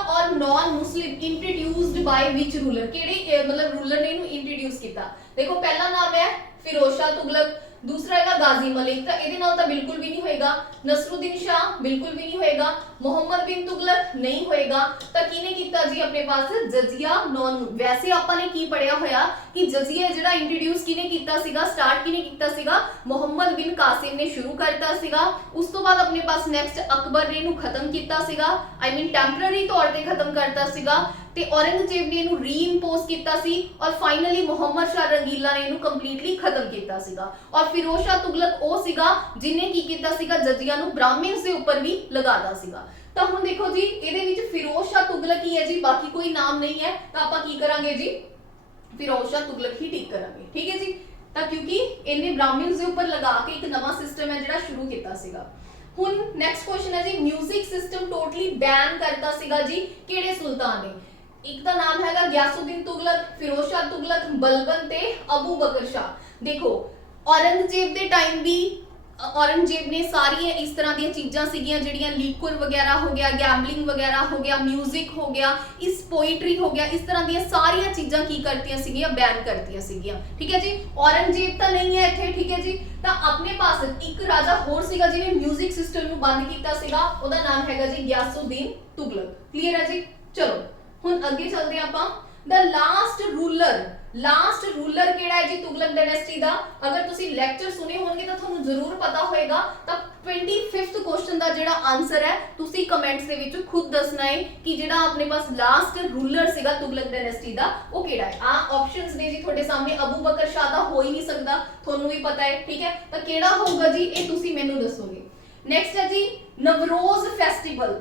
और non Muslim introduced by which ruler? केड़े मतलब रूलर ने इनु इंट्रोड्यूस किया? देखो पहला नाम है फिरोज शाह तुगलक, दूसरा है गाजी मलिक, तो ਇਹਦੇ ਨਾਲ ਤਾਂ ਬਿਲਕੁਲ ਵੀ ਨਹੀਂ ਹੋਏਗਾ। ਨਸਰੁद्दीन शाह ਬਿਲकुल भी नहीं होएगा। ਮੁਹੰਮਦ ਬਿਨ ਤੁਗਲਕ नहीं होएगा। ਤਾਂ ਕਿਹਨੇ ਕੀਤਾ ਜੀ ਆਪਣੇ ਪਾਸ? ਜਜ਼ੀਆ ਨॉन। ਵੈਸੇ ਆਪਾਂ ਨੇ ਕੀ ਪੜਿਆ ਹੋਇਆ ਕਿ ਜਜ਼ੀਆ ਜਿਹੜਾ ਇੰਟਰੋਡਿਊਸ ਕਿਹਨੇ ਕੀਤਾ ਸੀਗਾ? ਸਟਾਰਟ ਕਿਹਨੇ ਕੀਤਾ ਸੀਗਾ? ਮੁਹੰਮਦ ਬਿਨ ਕਾਸਿਮ ਨੇ ਸ਼ੁਰੂ ਕਰਤਾ ਸੀਗਾ। ਉਸ ਤੋਂ ਬਾਅਦ ਆਪਣੇ ਪਾਸ ਨੈਕਸਟ ਅਕਬਰ ਨੇ ਇਹਨੂੰ ਖਤਮ ਕੀਤਾ ਸੀਗਾ, ਆਈ ਮੀਨ ਟੈਂਪਰੇਰੀ ਤੌਰ ਤੇ ਖਤਮ ਕਰਤਾ ਸੀਗਾ। ਤੇ ਔਰੰਗਜ਼ੇਬ ਨੇ ਇਹਨੂੰ ਰੀਇੰਪੋਜ਼ ਕੀਤਾ ਸੀ ਔਰ ਫਾਈਨਲੀ ਮੁਹੰਮਦ ਸ਼ਾਹ ਰੰਗੀਲਾ ਨੇ ਇਹਨੂੰ ਕੰਪਲੀਟਲੀ ਖਤਮ ਕੀਤਾ ਸੀਗਾ। ਔਰ ਫਿਰੋਜ਼ ਸ਼ਾਹ ਤੁਗਲਕ ਉਹ ਸੀਗਾ ਜਿਨੇ ਕੀ ਕੀਤਾ ਸੀਗਾ? ਜਜ਼ੀਆ ਨੂੰ ਬ੍ਰਾਹਮਣਸ ਦੇ ਉੱਪਰ ਵੀ ਲਗਾਤਾ ਸੀਗਾ। ਤਾਂ ਹੁਣ ਦੇਖੋ ਜੀ ਇਹਦੇ ਵਿੱਚ ਫਿਰੋਜ਼ ਸ਼ਾਹ ਤੁਗਲਕ ਹੀ ਹੈ ਜੀ, ਬਾਕੀ ਕੋਈ ਨਾਮ ਨਹੀਂ ਹੈ। ਤਾਂ ਆਪਾਂ ਕੀ ਕਰਾਂਗੇ ਜੀ? ਫਿਰੋਜ਼ ਸ਼ਾਹ ਤੁਗਲਕ ਹੀ ਟਿਕ ਕਰਾਂਗੇ, ਠੀਕ ਹੈ ਜੀ। ਤਾਂ ਕਿਉਂਕਿ ਇਹਨੇ ਬ੍ਰਾਹਮਣਸ ਦੇ ਉੱਪਰ ਲਗਾ ਕੇ ਇੱਕ ਨਵਾਂ ਸਿਸਟਮ ਹੈ ਜਿਹੜਾ ਸ਼ੁਰੂ ਕੀਤਾ ਸੀਗਾ। ਹੁਣ ਨੈਕਸਟ ਕੁਐਸਚਨ ਹੈ ਜੀ ਮਿਊਜ਼ਿਕ ਸਿਸਟਮ ਟੋਟਲੀ ਬੈਨ ਕਰਤਾ ਸੀਗਾ ਜੀ ਕਿਹੜੇ ਸੁਲਤਾਨ ਨੇ? एक का नाम है गियासुद्दीन तुगलक, फिरोज शाह तुगलक, बलबन ते अबू बकर शाह। देखो औरंगजेब दे टाइम भी औरंगजेब ने सारी इस तरह दी चीज़ां सीगियां जिहड़ियां लीकर वगैरह हो गया, गैम्बलिंग वगैरह हो गया, म्यूजिक हो गया, इस पोइट्री हो गया, इस तरह दी सारियां चीज़ां की करतियां सीगियां? बैन करतियां सीगियां, ठीक है जी। औरंगजेब तो नहीं है इत्थे, ठीक है जी। तो अपने पास एक राजा होर सीगा जिहने म्यूजिक सिस्टम नूं बंद कीता सीगा, ओहदा नाम हैगा जी गियासुद्दीन तुगलक। क्लीयर है जी। चलो ਹੁਣ ਅੱਗੇ ਚੱਲਦੇ ਆਪਾਂ। ਦ ਲਾਸਟ ਰੂਲਰ ਕਿਹੜਾ ਹੈ ਜੀ ਤੁਗਲਕ ਡਾਇਨੈਸਟੀ ਦਾ? ਅਗਰ ਤੁਸੀਂ ਲੈਕਚਰ ਸੁਨੇ ਹੋਣਗੇ ਤਾਂ ਤੁਹਾਨੂੰ ਜ਼ਰੂਰ ਪਤਾ ਹੋਏਗਾ। ਤਾਂ 25th ਕੁਐਸਚਨ ਦਾ ਜਿਹੜਾ ਆਨਸਰ ਹੈ ਤੁਸੀਂ ਕਮੈਂਟਸ ਦੇ ਵਿੱਚ ਖੁਦ ਦੱਸਣਾ ਹੈ ਕਿ ਜਿਹੜਾ ਆਪਣੇ ਪਾਸ ਲਾਸਟ ਰੂਲਰ ਸੀਗਾ ਤੁਗਲਕ ਡਾਇਨੈਸਟੀ ਦਾ ਉਹ ਕਿਹੜਾ ਹੈ। ਆ ਆਪਸ਼ਨਸ ਨੇ ਜੀ ਤੁਹਾਡੇ ਸਾਹਮਣੇ। ਅਬੂ ਬਕਰ ਸ਼ਾਹ ਦਾ ਹੋ ਹੀ ਨਹੀਂ ਸਕਦਾ, ਤੁਹਾਨੂੰ ਵੀ ਪਤਾ ਹੈ, ਠੀਕ ਹੈ। ਤਾਂ ਕਿਹੜਾ ਹੋਊਗਾ ਜੀ ਇਹ ਤੁਸੀਂ ਮੈਨੂੰ ਦੱਸੋਗੇ। ਨੈਕਸਟ ਹੈ ਜੀ ਨਵਰੋਜ਼ ਫੈਸਟੀਵਲ।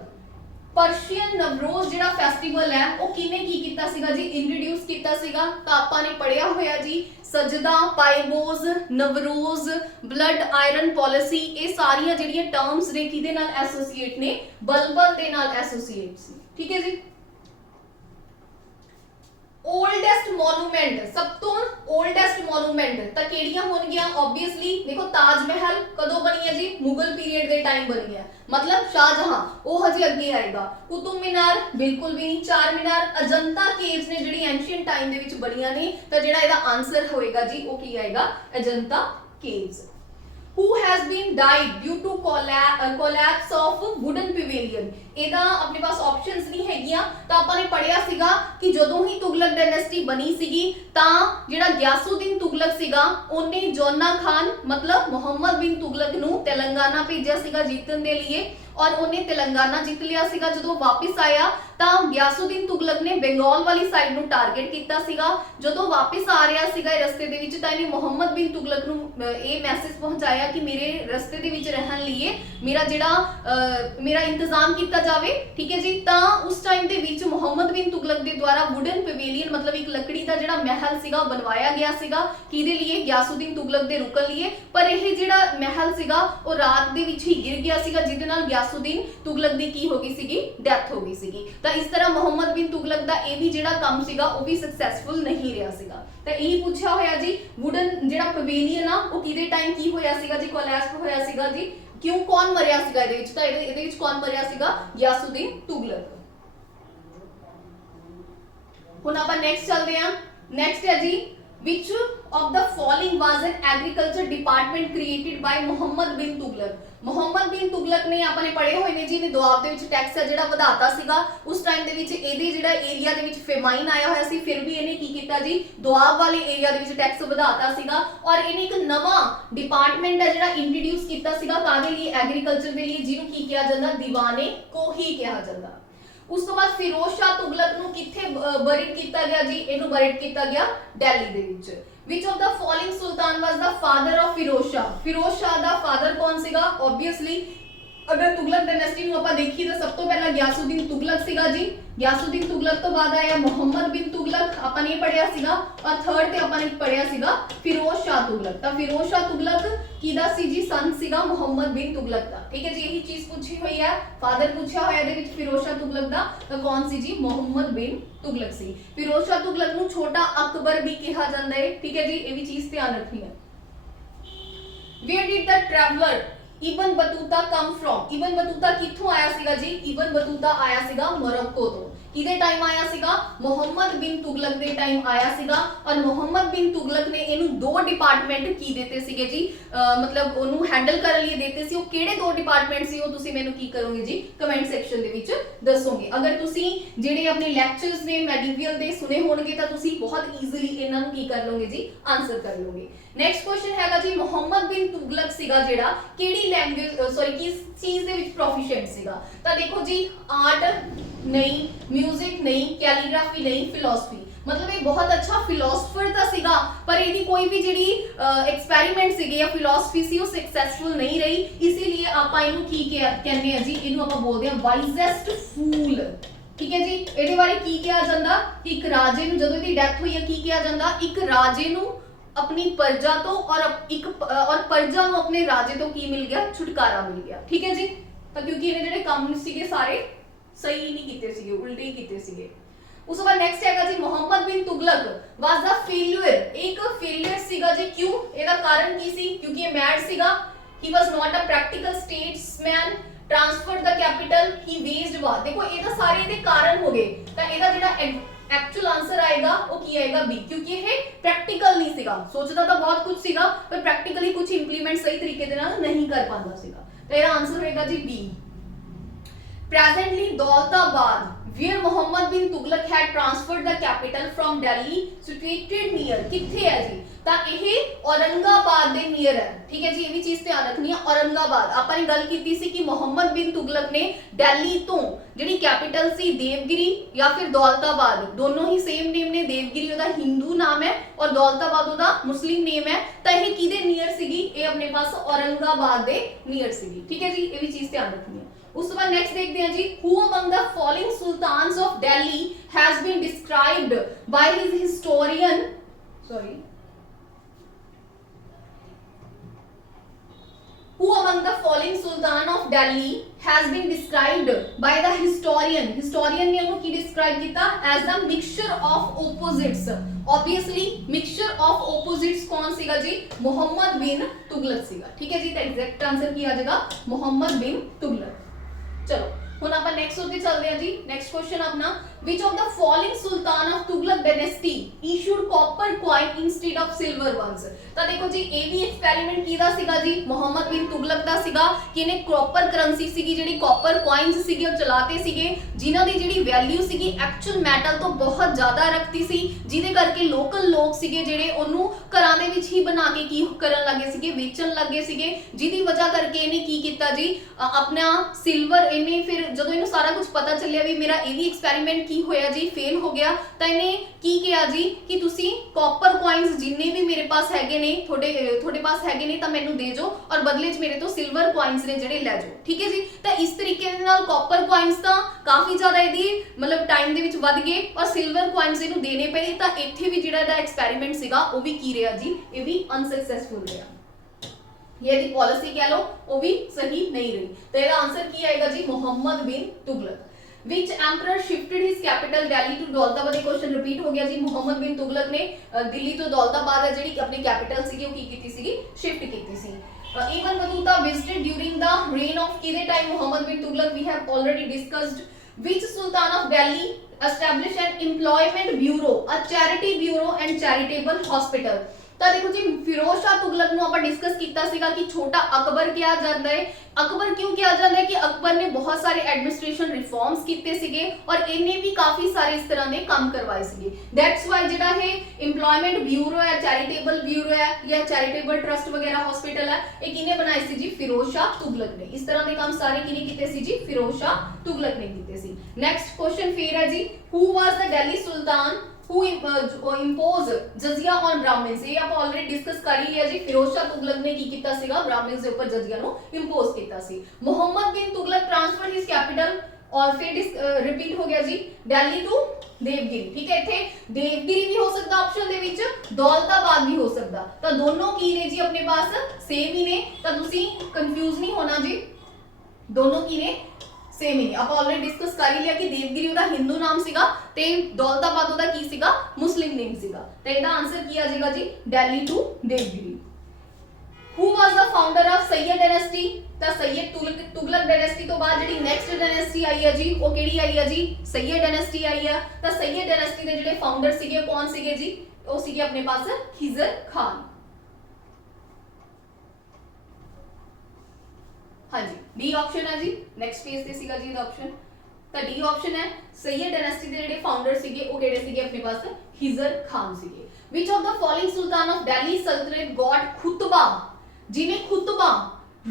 पर्शियन नवरोज ਜਿਹੜਾ ਫੈਸਟੀਵਲ ਹੈ ਉਹ ਕਿਹਨੇ ਕੀ ਕੀਤਾ ਸੀਗਾ ਜੀ? ਇੰਟਰੋਡਿਊਸ ਕੀਤਾ ਸੀਗਾ। ਤਾਂ ਆਪਾਂ ਨੇ ਪੜਿਆ ਹੋਇਆ ਜੀ ਸਜਦਾ, ਪਾਇਬੋਜ਼, ਨਵਰੋਜ਼, ਬਲੱਡ ਆਇਰਨ ਪਾਲਿਸੀ, ਇਹ ਸਾਰੀਆਂ ਜਿਹੜੀਆਂ ਟਰਮਸ ਨੇ ਕਿਹਦੇ ਨਾਲ ਐਸੋਸੀਏਟ ਨੇ? ਬਲਬਨ ਦੇ ਨਾਲ ਐਸੋਸੀਏਟ ਸੀ, ਠੀਕ ਹੈ ਜੀ। ओल्डेस्ट मॉन्यूमेंट, सब तो ओल्डेस्ट मॉन्यूमेंट ਤਾਂ ਕਿਹੜੀਆਂ ਹੋਣਗੀਆਂ? ਆਬਵੀਅਸਲੀ ਦੇਖੋ ਤਾਜ ਮਹਿਲ ਕਦੋਂ ਬਣੀ ਹੈ ਜੀ? ਮੁਗਲ ਪੀਰੀਅਡ ਦੇ ਟਾਈਮ ਬਣੀ ਹੈ, मतलब शाहजहां ਉਹ ਹਜੇ ਅੱਗੇ ਆਏਗਾ। ਕੁਤੁਬ ਮੀਨਾਰ ਬਿਲਕੁਲ ਵੀ ਨਹੀਂ। ਚਾਰ ਮੀਨਾਰ, ਅਜੰਤਾ ਕੇਵਸ ਨੇ ਜਿਹੜੀ ਐਂਸ਼ੀਅੰਟ ਟਾਈਮ ਦੇ ਵਿੱਚ ਬਣੀਆਂ ਨੇ। ਤਾਂ ਜਿਹੜਾ ਇਹਦਾ ਆਨਸਰ ਹੋਏਗਾ ਜੀ ਉਹ ਕੀ ਆਏਗਾ? Ajanta caves. who has been died due to collapse of wooden pavilion? ਇਹਦਾ ਆਪਣੇ ਪਾਸ ਆਪਸ਼ਨਸ ਨਹੀਂ ਹੈਗੀਆਂ। ਤਾਂ ਆਪਾਂ ਨੇ ਪੜਿਆ ਸੀਗਾ ਕਿ ਜਦੋਂ ਹੀ ਤੁਗਲਕ ਡਾਇਨੈਸਟੀ ਬਣੀ ਸੀਗੀ ਤਾਂ ਜਿਹੜਾ ਗਿਆਸੁਦੀਨ ਤੁਗਲਕ ਸੀਗਾ ਉਹਨੇ ਜੋਨਾ ਖਾਨ मतलब ਮੁਹੰਮਦ ਬਿਨ ਤੁਗਲਕ ਨੂੰ तेलंगाना ਭੇਜਿਆ ਸੀਗਾ ਜਿੱਤਣ ਦੇ ਲਈ और ਉਹਨੇ तेलंगाना ਜਿੱਤ ਲਿਆ ਸੀਗਾ। ਜਦੋਂ ਵਾਪਸ ਆਇਆ ਤਾਂ ਗਿਆਸੁਦੀਨ ਤੁਗਲਕ ਨੇ ਬੰਗਾਲ ਵਾਲੀ ਸਾਈਡ ਨੂੰ ਟਾਰਗੇਟ ਕੀਤਾ ਸੀਗਾ। ਜਦੋਂ ਵਾਪਸ ਆ ਰਿਹਾ ਸੀਗਾ ਰਸਤੇ ਦੇ ਵਿੱਚ ਤਾਂ ਇਹਨੇ ਮੁਹੰਮਦ ਬਿਨ ਤੁਗਲਕ ਨੂੰ ਇਹ ਮੈਸੇਜ ਪਹੁੰਚਾਇਆ ਕਿ ਮੇਰੇ ਰਸਤੇ ਦੇ ਵਿੱਚ ਰਹਿਣ ਲਈ ਮੇਰਾ ਜਿਹੜਾ ਮੇਰਾ ਇੰਤਜ਼ਾਮ ਕੀਤਾ जावे, ठीक है जी। ਤਾਂ ਉਸ ਟਾਈਮ ਦੇ ਵਿੱਚ ਮੁਹੰਮਦ ਬਿਨ ਤੁਗਲਕ ਦੇ ਦੁਆਰਾ ਵੁਡਨ ਪਵੇਲੀਅਨ ਮਤਲਬ ਇੱਕ ਲੱਕੜੀ ਦਾ ਜਿਹੜਾ ਮਹਿਲ ਸੀਗਾ ਬਣਵਾਇਆ ਗਿਆ ਸੀਗਾ, ਕਿਹਦੇ ਲਈ? ਗਿਆਸੁਦੀਨ ਤੁਗਲਕ ਦੇ ਰੁਕਣ ਲਈ। ਪਰ ਇਹ ਜਿਹੜਾ ਮਹਿਲ ਸੀਗਾ ਉਹ ਰਾਤ ਦੇ ਵਿੱਚ ਹੀ ਗਿਰ ਗਿਆ ਸੀਗਾ, ਜਿਹਦੇ ਨਾਲ ਗਿਆਸੁਦੀਨ ਤੁਗਲਕ ਦੀ ਕੀ ਹੋ ਗਈ ਸੀਗੀ? ਡੈਥ ਹੋ ਗਈ ਸੀਗੀ। ਤਾਂ ਇਸ ਤਰ੍ਹਾਂ ਮੁਹੰਮਦ ਬਿਨ ਤੁਗਲਕ ਦਾ ਇਹ ਵੀ ਜਿਹੜਾ ਕੰਮ ਸੀਗਾ ਉਹ ਵੀ ਸਕਸੈਸਫੁਲ ਨਹੀਂ ਰਿਹਾ ਸੀਗਾ। ਤਾਂ ਇਹ ਪੁੱਛਿਆ ਹੋਇਆ ਜੀ ਵੁਡਨ ਜਿਹੜਾ ਪਵੇਲੀਅਨ ਆ ਉਹ ਕਿਹਦੇ ਟਾਈਮ ਕੀ ਹੋਇਆ ਸੀਗਾ ਜੀ? ਕੋਲੈਪਸ ਹੋਇਆ ਸੀਗਾ ਜੀ। ਕਿਉਂ? ਕੌਣ ਮਰਿਆ ਸੀਗਾ ਇਹਦੇ ਵਿੱਚ? ਤਾਂ ਇਹਦੇ ਵਿੱਚ ਕੌਣ ਮਰਿਆ ਸੀਗਾ? ਗਿਆਸੁਦੀਨ ਤੁਗਲਕ। ਹੁਣ ਆਪਾਂ ਨੈਕਸਟ ਚੱਲਦੇ ਹਾਂ। ਨੈਕਸਟ ਹੈ ਜੀ which of the following was an agriculture department created by Muhammad ਬਿਨ ਤੁਗਲਕ? ਮੁਹੰਮਦ ਬਿਨ ਤੁਗਲਕ ਨੇ ਆਪਣੇ ਪੜ੍ਹੇ ਹੋਏ ਨੇ ਜੀ ਨੇ ਦੁਆਬ ਦੇ ਵਿੱਚ ਟੈਕਸ ਹੈ ਜਿਹੜਾ ਵਧਾਤਾ ਸੀਗਾ। ਉਸ ਟਾਈਮ ਦੇ ਵਿੱਚ ਇਹਦੇ ਜਿਹੜਾ ਏਰੀਆ ਦੇ ਵਿੱਚ ਫੇਮਾਈਨ ਆਇਆ ਹੋਇਆ ਸੀ, ਫਿਰ ਵੀ ਇਹਨੇ ਕੀ ਕੀਤਾ ਜੀ? ਦੁਆਬ ਵਾਲੇ ਏਰੀਆ ਦੇ ਵਿੱਚ ਟੈਕਸ ਵਧਾਤਾ ਸੀਗਾ। ਔਰ ਇਹਨੇ ਇੱਕ ਨਵਾਂ ਡਿਪਾਰਟਮੈਂਟ ਹੈ ਜਿਹੜਾ ਇੰਟਰੋਡਿਊਸ ਕੀਤਾ ਸੀਗਾ, ਕਾਹਦੇ ਲਈ? ਐਗਰੀਕਲਚਰ ਦੇ ਲਈ, ਜਿਹਨੂੰ ਕੀ ਕਿਹਾ ਜਾਂਦਾ? ਦੀਵਾਨੇ ਕੋਹੀ ਕਿਹਾ ਜਾਂਦਾ। ਉਸ ਤੋਂ ਬਾਅਦ ਫਿਰੋਜ਼ ਸ਼ਾਹ ਤੁਗਲਕ ਨੂੰ ਕਿੱਥੇ ਬਰੀਡ ਕੀਤਾ ਗਿਆ ਜੀ? ਇਹਨੂੰ ਬਰੀਡ ਕੀਤਾ ਗਿਆ ਦਿੱਲੀ ਦੇ ਵਿੱਚ। which of the following sultan was the father of Firoz Shah? Firoz Shah the father ਕੌਣ ਸੀਗਾ? ਆਬਵੀਅਸਲੀ ਅਗਰ ਤੁਗਲਕ ਡਾਇਨੈਸਟੀ ਨੂੰ ਆਪਾਂ ਦੇਖੀਏ ਤਾਂ ਸਭ ਤੋਂ ਪਹਿਲਾਂ ਗਿਆਸੁਦੀਨ ਤੁਗਲਕ ਸੀਗਾ ਜੀ। ਗਿਆਸੁਦੀਨ ਤੁਗਲਕ ਤੋਂ ਬਾਅਦ ਆਇਆ ਮੁਹੰਮਦ ਬਿਨ ਤੁਗਲਕ, ਆਪਾਂ ਨੇ ਪੜਿਆ ਸੀਗਾ। ਔਰ ਥਰਡ ਤੇ ਆਪਾਂ ਨੇ ਪੜਿਆ ਸੀਗਾ ਫਿਰੋਜ਼ ਸ਼ਾਹ ਤੁਗਲਕ। ਤਾਂ ਫਿਰੋਜ਼ ਸ਼ਾਹ ਤੁਗਲਕ ਕਿਹਦਾ ਸੀ ਜੀ? ਸਨ ਸੀਗਾ ਮੁਹੰਮਦ ਬਿਨ ਤੁਗਲਕ ਦਾ, ਠੀਕ ਹੈ ਜੀ। ਇਹੀ ਚੀਜ਼ ਪੁੱਛੀ ਹੋਈ ਹੈ, ਫਾਦਰ ਪੁੱਛਿਆ ਹੋਇਆ ਇਹਦੇ ਵਿੱਚ ਫਿਰੋਜ਼ ਸ਼ਾਹ ਤੁਗਲਕ ਦਾ। ਤਾਂ ਕੌਣ ਸੀ ਜੀ? ਮੁਹੰਮਦ ਬਿਨ ਤੁਗਲਕ ਸੀ। ਫਿਰੋਜ਼ ਸ਼ਾਹ ਤੁਗਲਕ ਨੂੰ ਛੋਟਾ ਅਕਬਰ ਵੀ ਕਿਹਾ ਜਾਂਦਾ ਹੈ, ਠੀਕ ਹੈ ਜੀ। ਇਹ ਵੀ ਚੀਜ਼ ਧਿਆਨ ਰੱਖਣੀ ਹੈ। Where did the traveler Ibn Battuta come from? Ibn Battuta ਕਿੱਥੋਂ ਆਇਆ ਸੀਗਾ ਜੀ? ਇਬਨ ਬਤੂਤਾ ਆਇਆ ਸੀਗਾ ਮੋਰੋਕੋ ਤੋਂ। ਕਿਹਦੇ ਟਾਈਮ ਆਇਆ ਸੀਗਾ? ਮੁਹੰਮਦ ਬਿਨ ਤੁਗਲਕ ਦੇ ਟਾਈਮ ਆਇਆ ਸੀਗਾ। ਔਰ ਮੁਹੰਮਦ ਬਿਨ ਤੁਗਲਕ ਨੇ ਇਹਨੂੰ ਦੋ ਡਿਪਾਰਟਮੈਂਟ ਕੀ ਦਿੱਤੇ ਸੀਗੇ ਜੀ? ਮਤਲਬ ਉਹਨੂੰ ਹੈਂਡਲ ਕਰਨ ਲਈ ਦਿੱਤੇ ਸੀ। ਉਹ ਕਿਹੜੇ ਦੋ ਡਿਪਾਰਟਮੈਂਟ ਸੀ? ਉਹ ਤੁਸੀਂ ਮੈਨੂੰ ਕੀ ਕਰੋਗੇ ਜੀ? ਕਮੈਂਟ ਸੈਕਸ਼ਨ ਦੇ ਵਿੱਚ ਦੱਸੋਗੇ। ਅਗਰ ਤੁਸੀਂ ਜਿਹੜੇ ਆਪਣੇ ਲੈਕਚਰਸ ਨੇ ਮੈਡੀਵੀਅਲ ਦੇ ਸੁਨੇ ਹੋਣਗੇ ਤਾਂ ਤੁਸੀਂ ਬਹੁਤ ਈਜ਼ੀਲੀ ਇਹਨਾਂ ਨੂੰ ਕੀ ਕਰ ਲਓਗੇ ਜੀ? ਆਨਸਰ ਕਰ ਲਓਗੇ। ਨੈਕਸਟ ਕੁਐਸਚਨ ਹੈਗਾ ਜੀ ਮੁਹੰਮਦ ਬਿਨ ਤੁਗਲਕ ਸੀਗਾ ਜਿਹੜਾ ਕਿਹੜੀ ਲੈਂਗੁਏਜ ਕਿਸ ਚੀਜ਼ ਦੇ ਵਿੱਚ ਪ੍ਰੋਫੀਸ਼ੀਐਂਟ ਸੀਗਾ? ਤਾਂ ਦੇਖੋ ਜੀ ਆਰਟ ਨਹੀਂ, ਮਿਊਜ਼ਿਕ ਨਹੀਂ, ਕੈਲੀਗ੍ਰਾਫੀ ਨਹੀਂ, ਫਿਲਾਸਫੀ। मतलब ये बहुत अच्छा फिलोसफर ਤਾਂ ਸੀਗਾ, पर ਇਹਦੀ ਕੋਈ ਵੀ ਜਿਹੜੀ ਐਕਸਪੈਰੀਮੈਂਟ ਸੀਗੇ ਜਾਂ ਫਿਲਾਸਫੀ ਸੀ ਉਹ ਸਕਸੈਸਫੁਲ ਨਹੀਂ ਰਹੀ। ਇसीलिए ਆਪਾਂ ਇਹਨੂੰ ਕੀ ਕਹਿੰਦੇ ਆ ਜੀ? ਇਹਨੂੰ ਆਪਾਂ ਬੋਲਦੇ ਆ ਵਾਈਜ਼ੈਸਟ ਫੂਲ, ਠੀਕ ਹੈ ਜੀ। ਇਹਦੇ ਬਾਰੇ ਕੀ ਕਿਹਾ ਜਾਂਦਾ ਕਿ ਇੱਕ ਰਾਜੇ ਨੂੰ ਜਦੋਂ ਇਹਦੀ ਡੈਥ ਹੋਈ ਹੈ ਕੀ ਕਿਹਾ ਜਾਂਦਾ? ਇੱਕ ਰਾਜੇ ਨੂੰ अपनी प्रजा तो और प्रजा ਨੂੰ अपने राजे तो की मिल गया? छुटकारा मिल गया, ठीक है जी। ਤਾਂ ਕਿਉਂਕਿ ਇਹਨੇ ਜਿਹੜੇ ਕੰਮ ਸੀਗੇ ਸਾਰੇ ਸਹੀ ਨਹੀਂ ਕੀਤੇ ਸੀਗੇ, ਉਲਟੇ ਹੀ ਕੀਤੇ ਸੀਗੇ। ਉਸ ਤੋਂ ਬਾਅਦ ਨੈਕਸਟ ਹੈਗਾ ਜੀ ਮੁਹੰਮਦ ਬਿਨ ਤੁਗਲਕ ਵਾਸ ਦਾ ਫੇਲਿਅਰ। ਇੱਕ ਫੇਲਿਅਰ ਸੀਗਾ ਜੀ, ਕਿਉਂ? ਇਹਦਾ ਕਾਰਨ ਕੀ ਸੀ? ਕਿਉਂਕਿ ਇਹ ਮੈਡ ਸੀਗਾ। He was not a practical statesman, transfer the capital, he waged war. देखो ये तो सारे ਇਹਦੇ ਕਾਰਨ ਹੋ ਗਏ। ਤਾਂ ਇਹਦਾ ਜਿਹੜਾ एक्चुअल आंसर आएगा वो की आएगा बी, क्योंकि ये प्रैक्टिकल नहीं सीगा। सोचता तो बहुत कुछ सीगा पर प्रैक्टिकली कुछ इंप्लीमेंट सही तरीके दे नाल नहीं कर पांदा सीगा। तो ਇਹਦਾ आंसर होएगा जी B. Presently Daulatabad where Muhammad bin Tughlaq had transferred the capital from Delhi situated near, किथे है जी? ਤਾਂ ਇਹ औरंगाबाद ਦੇ ਨੀਅਰ ਹੈ, ਠੀਕ ਹੈ ਜੀ। ਇਹ ਵੀ ਚੀਜ਼ ਧਿਆਨ ਰੱਖਣੀ ਹੈ। औरंगाबाद ਆਪਾਂ ਨੇ ਗੱਲ ਕੀਤੀ ਸੀ ਕਿ ਮੁਹੰਮਦ ਬਿਨ ਤੁਗਲਕ ਨੇ ਦਿੱਲੀ ਤੋਂ ਜਿਹੜੀ ਕੈਪੀਟਲ ਸੀ ਦੇਵਗਿਰੀ ਜਾਂ ਫਿਰ ਦੌਲਤਾਬਾਦ, ਦੋਨੋਂ ਹੀ ਸੇਮ ਨੇਮ ਨੇ। ਦੇਵਗਿਰੀ ਉਹਦਾ ਹਿੰਦੂ ਨਾਮ ਹੈ ਔਰ ਦੌਲਤਾਬਾਦ ਉਹਦਾ ਮੁਸਲਿਮ ਨੇਮ ਹੈ। ਤਾਂ ਇਹ ਕਿਹਦੇ ਨੀਅਰ ਸੀਗੀ? ਇਹ ਆਪਣੇ ਪਾਸ औरंगाबाद ਦੇ ਨੀਅਰ ਸੀਗੀ, ਠੀਕ ਹੈ ਜੀ। ਇਹ ਵੀ ਚੀਜ਼ ਧਿਆਨ ਰੱਖਣੀ ਹੈ। ਉਸ ਤੋਂ ਬਾਅਦ ਨੈਕਸਟ ਦੇਖਦੇ ਹਾਂ ਜੀ who among the following sultans of Delhi has been described by his historian who among the following sultan of Delhi has been described by the historian ने ਉਹਨੂੰ ਕੀ describe ਕੀਤਾ? as the mixture of opposites। obviously mixture of opposites ਕੌਣ ਸੀਗਾ ਜੀ? ਮੁਹੰਮਦ ਬਿਨ ਤੁਗਲਕ ਸੀਗਾ, ਠੀਕ ਹੈ ਜੀ। ਤਾਂ ਐਗਜ਼ੈਕਟ ਆਨਸਰ ਕੀ ਆ ਜਾਏਗਾ? ਮੁਹੰਮਦ ਬਿਨ ਤੁਗਲਕ। ਚਲੋ ਹੁਣ ਆਪਾਂ ਨੈਕਸਟ ਉੱਤੇ ਚੱਲਦੇ ਹਾਂ ਜੀ। ਨੈਕਸਟ ਕੁਐਸਚਨ ਆਪਣਾ which of the following sultan of Tughlaq dynasty issued copper coin instead of silver ones? ਤਾਂ ਦੇਖੋ ਜੀ ਇਹ ਵੀ ਐਕਸਪੈਰੀਮੈਂਟ ਕਿਹਦਾ ਸੀਗਾ ਜੀ? ਮੁਹੰਮਦ ਬਿਨ ਤੁਗਲਕ ਦਾ ਸੀਗਾ ਕਿ ਇਹਨੇ ਕਾਪਰ ਕਰੰਸੀ ਸੀਗੀ ਜਿਹੜੀ ਕਾਪਰ ਕੋਇਨਸ ਸੀਗੇ ਉਹ ਚਲਾਤੇ ਸੀਗੇ, ਜਿਨ੍ਹਾਂ ਦੀ ਜਿਹੜੀ ਵੈਲਿਊ ਸੀਗੀ ਐਕਚੁਅਲ ਮੈਟਲ ਤੋਂ ਬਹੁਤ ਜ਼ਿਆਦਾ ਰੱਖਤੀ ਸੀ, ਜਿਹਦੇ ਕਰਕੇ ਲੋਕਲ ਲੋਕ ਸੀਗੇ ਜਿਹੜੇ ਉਹਨੂੰ ਘਰਾਂ ਦੇ ਵਿੱਚ ਹੀ ਬਣਾ ਕੇ ਕੀ ਕਰਨ ਲੱਗੇ ਸੀਗੇ? ਵੇਚਣ ਲੱਗੇ ਸੀਗੇ, ਜਿਹਦੀ ਵਜ੍ਹਾ ਕਰਕੇ ਇਹਨੇ ਕੀ ਕੀਤਾ ਜੀ? ਆਪਣਾ ਸਿਲਵਰ ਇਹਨੇ ਫਿਰ ਜਦੋਂ ਇਹਨੂੰ ਸਾਰਾ ਕੁਝ ਪਤਾ ਚੱਲਿਆ ਵੀ ਮੇਰਾ ਇਹ ਵੀ ਐਕਸਪੈਰੀਮੈਂਟ की होया जी फेल हो गया तो इन्हें की किया जी कि तुसी कॉपर कॉइन्स जिन्ने भी मेरे पास हैगे ने थोड़े पास हैगे ने तो मैनू दे जो और बदले च मेरे तो सिल्वर कॉइन्स ने जिहड़े लै जाओ। ठीक है जी, तो इस तरीके दे नाल कॉपर कॉइन्स तो काफ़ी ज़्यादा इहदी मतलब टाइम दे विच वध गए और सिल्वर कॉइन्स इहनूं देने पए तो इत्थे भी जिहड़ा इहदा एक्सपैरीमेंट सीगा वो भी की रहा जी, ये भी अनसक्सैसफुल रहा। ये दी पॉलिसी कह लो वो भी सही नहीं रही। तो इसका आंसर की आएगा जी Mohammad bin Tughlaq. Which emperor shifted his capital Delhi to Daulatabad? ये क्वेश्चन रिपीट हो गया जी। मोहम्मद बिन तुगलक ने दिल्ली तो दौलताबाद है ਜਿਹੜੀ अपनी कैपिटल ਸੀਗੀ ਉਹ ਕੀ ਕੀਤੀ ਸੀਗੀ शिफ्ट ਕੀਤੀ ਸੀ। Ibn Battuta visited during the reign of किदे time? Mohammad bin Tughlaq. We have already discussed which sultan of Delhi established an employment bureau, a charity bureau and charitable hospital। ਤਾਂ ਦੇਖੋ ਜੀ ਫਿਰੋਜ਼ ਸ਼ਾਹ ਤੁਗਲਕ ਨੂੰ ਆਪਾਂ ਡਿਸਕਸ ਕੀਤਾ ਸੀਗਾ ਕਿ ਛੋਟਾ ਅਕਬਰ ਕਿਹਾ ਜਾਂਦਾ ਹੈ। ਅਕਬਰ ਕਿਉਂ ਕਿਹਾ ਜਾਂਦਾ ਹੈ ਕਿ ਅਕਬਰ ਨੇ ਬਹੁਤ ਸਾਰੇ ਐਡਮਿਨਿਸਟ੍ਰੇਸ਼ਨ ਰਿਫਾਰਮਸ ਕੀਤੇ ਸੀਗੇ ਔਰ ਇਹਨੇ ਵੀ ਕਾਫੀ ਸਾਰੇ ਇਸ ਤਰ੍ਹਾਂ ਦੇ ਕੰਮ ਕਰਵਾਏ ਸੀਗੇ। ਦੈਟਸ ਵਾਈ ਜਿਹੜਾ ਇਹ ਇੰਪਲੋਇਮੈਂਟ ਬਿਊਰੋ ਹੈ, ਚੈਰੀਟੇਬਲ ਬਿਊਰੋ ਹੈ ਜਾਂ ਚੈਰੀਟੇਬਲ ਟਰਸਟ ਵਗੈਰਾ ਹਸਪੀਟਲ ਹੈ, ਇਹ ਕਿਹਨੇ ਬਣਾਏ ਸੀ ਜੀ? ਫਿਰੋਜ਼ ਸ਼ਾਹ ਤੁਗਲਕ ਨੇ। ਇਸ ਤਰ੍ਹਾਂ ਦੇ ਕੰਮ ਸਾਰੇ ਕਿਹਨੇ ਕੀਤੇ ਸੀ ਜੀ? ਫਿਰੋਜ਼ ਸ਼ਾਹ ਤੁਗਲਕ ਨੇ ਕੀਤੇ ਸੀ। ਨੈਕਸਟ ਕੁਐਸਚਨ ਫੇਰ ਹੈ ਜੀ ਹੂ ਵਾਸ ਦ दिल्ली सुल्तान who impose जजिया on Brahmins? ये आप ऑलरेडी डिस्कस कर ही लिया जी। फिरोज शाह तुगलक ने की कीता सीगा ब्राह्मण्स दे ऊपर जजिया नु इंपोज कीता सी। Mohammad bin Tughlaq transfer his capital और फिर रिपीट हो गया जी दिल्ली टू देवगिरी। ठीक है, इथे देवगिरी भी हो सकता ऑप्शन दे विच, दौलताबाद भी हो सकता। तो दोनों की ने जी अपने पास सेम ही ने, तो तुसी कंफ्यूज नहीं होना जी, दोनों की ने सेम ही। आप ऑलरेडी डिस्कस कर ही लिया कि देवगिरी ਉਹਦਾ ਹਿੰਦੂ ਨਾਮ ਸੀਗਾ ਤੇ ਦੌਲਤਾਬਾਦ ਉਹਦਾ ਕੀ ਸੀਗਾ? ਮੁਸਲਿਮ ਨੇਮ ਸੀਗਾ। ਤੇ ਇਹਦਾ ਆਨਸਰ ਕੀ ਆ ਜਾਏਗਾ ਜੀ? Delhi to Devagiri. Who was the founder of Sayyid dynasty? ਤਾਂ ਸੈਯਦ ਤੁਗਲਕ ਡਾਇਨੈਸਟੀ ਤੋਂ ਬਾਅਦ ਜਿਹੜੀ ਨੈਕਸਟ ਡਾਇਨੈਸਟੀ ਆਈ ਹੈ ਜੀ ਉਹ ਕਿਹੜੀ ਆਈ ਹੈ ਜੀ? ਸੈਯਦ ਡਾਇਨੈਸਟੀ ਆਈ ਆ। ਤਾਂ ਸੈਯਦ ਡਾਇਨੈਸਟੀ ਦੇ ਜਿਹੜੇ ਫਾਊਂਡਰ ਸੀਗੇ ਕੌਣ ਸੀਗੇ ਜੀ? ਉਹ ਸੀਗੇ ਆਪਣੇ ਪਾਸ ਖਿਜ਼ਰ ਖਾਨ। हाँ जी, डी ऑप्शन है जी नेक्स्ट पेज ते सीगा जी दा ऑप्शन। ਤਾਂ डी ऑप्शन है सैयद डायनेस्टी ਦੇ ਜਿਹੜੇ ਫਾਊਂਡਰ ਸੀਗੇ ਉਹ ਕਿਹੜੇ ਸੀਗੇ ਆਪਣੇ ਪਾਸ? ਖਿਜ਼ਰ ਖਾਨ ਸੀਗੇ। which of the following sultan of Delhi sultanate got ਖੁਤਬਾ? ਜਿਹਨੇ ਖੁਤਬਾ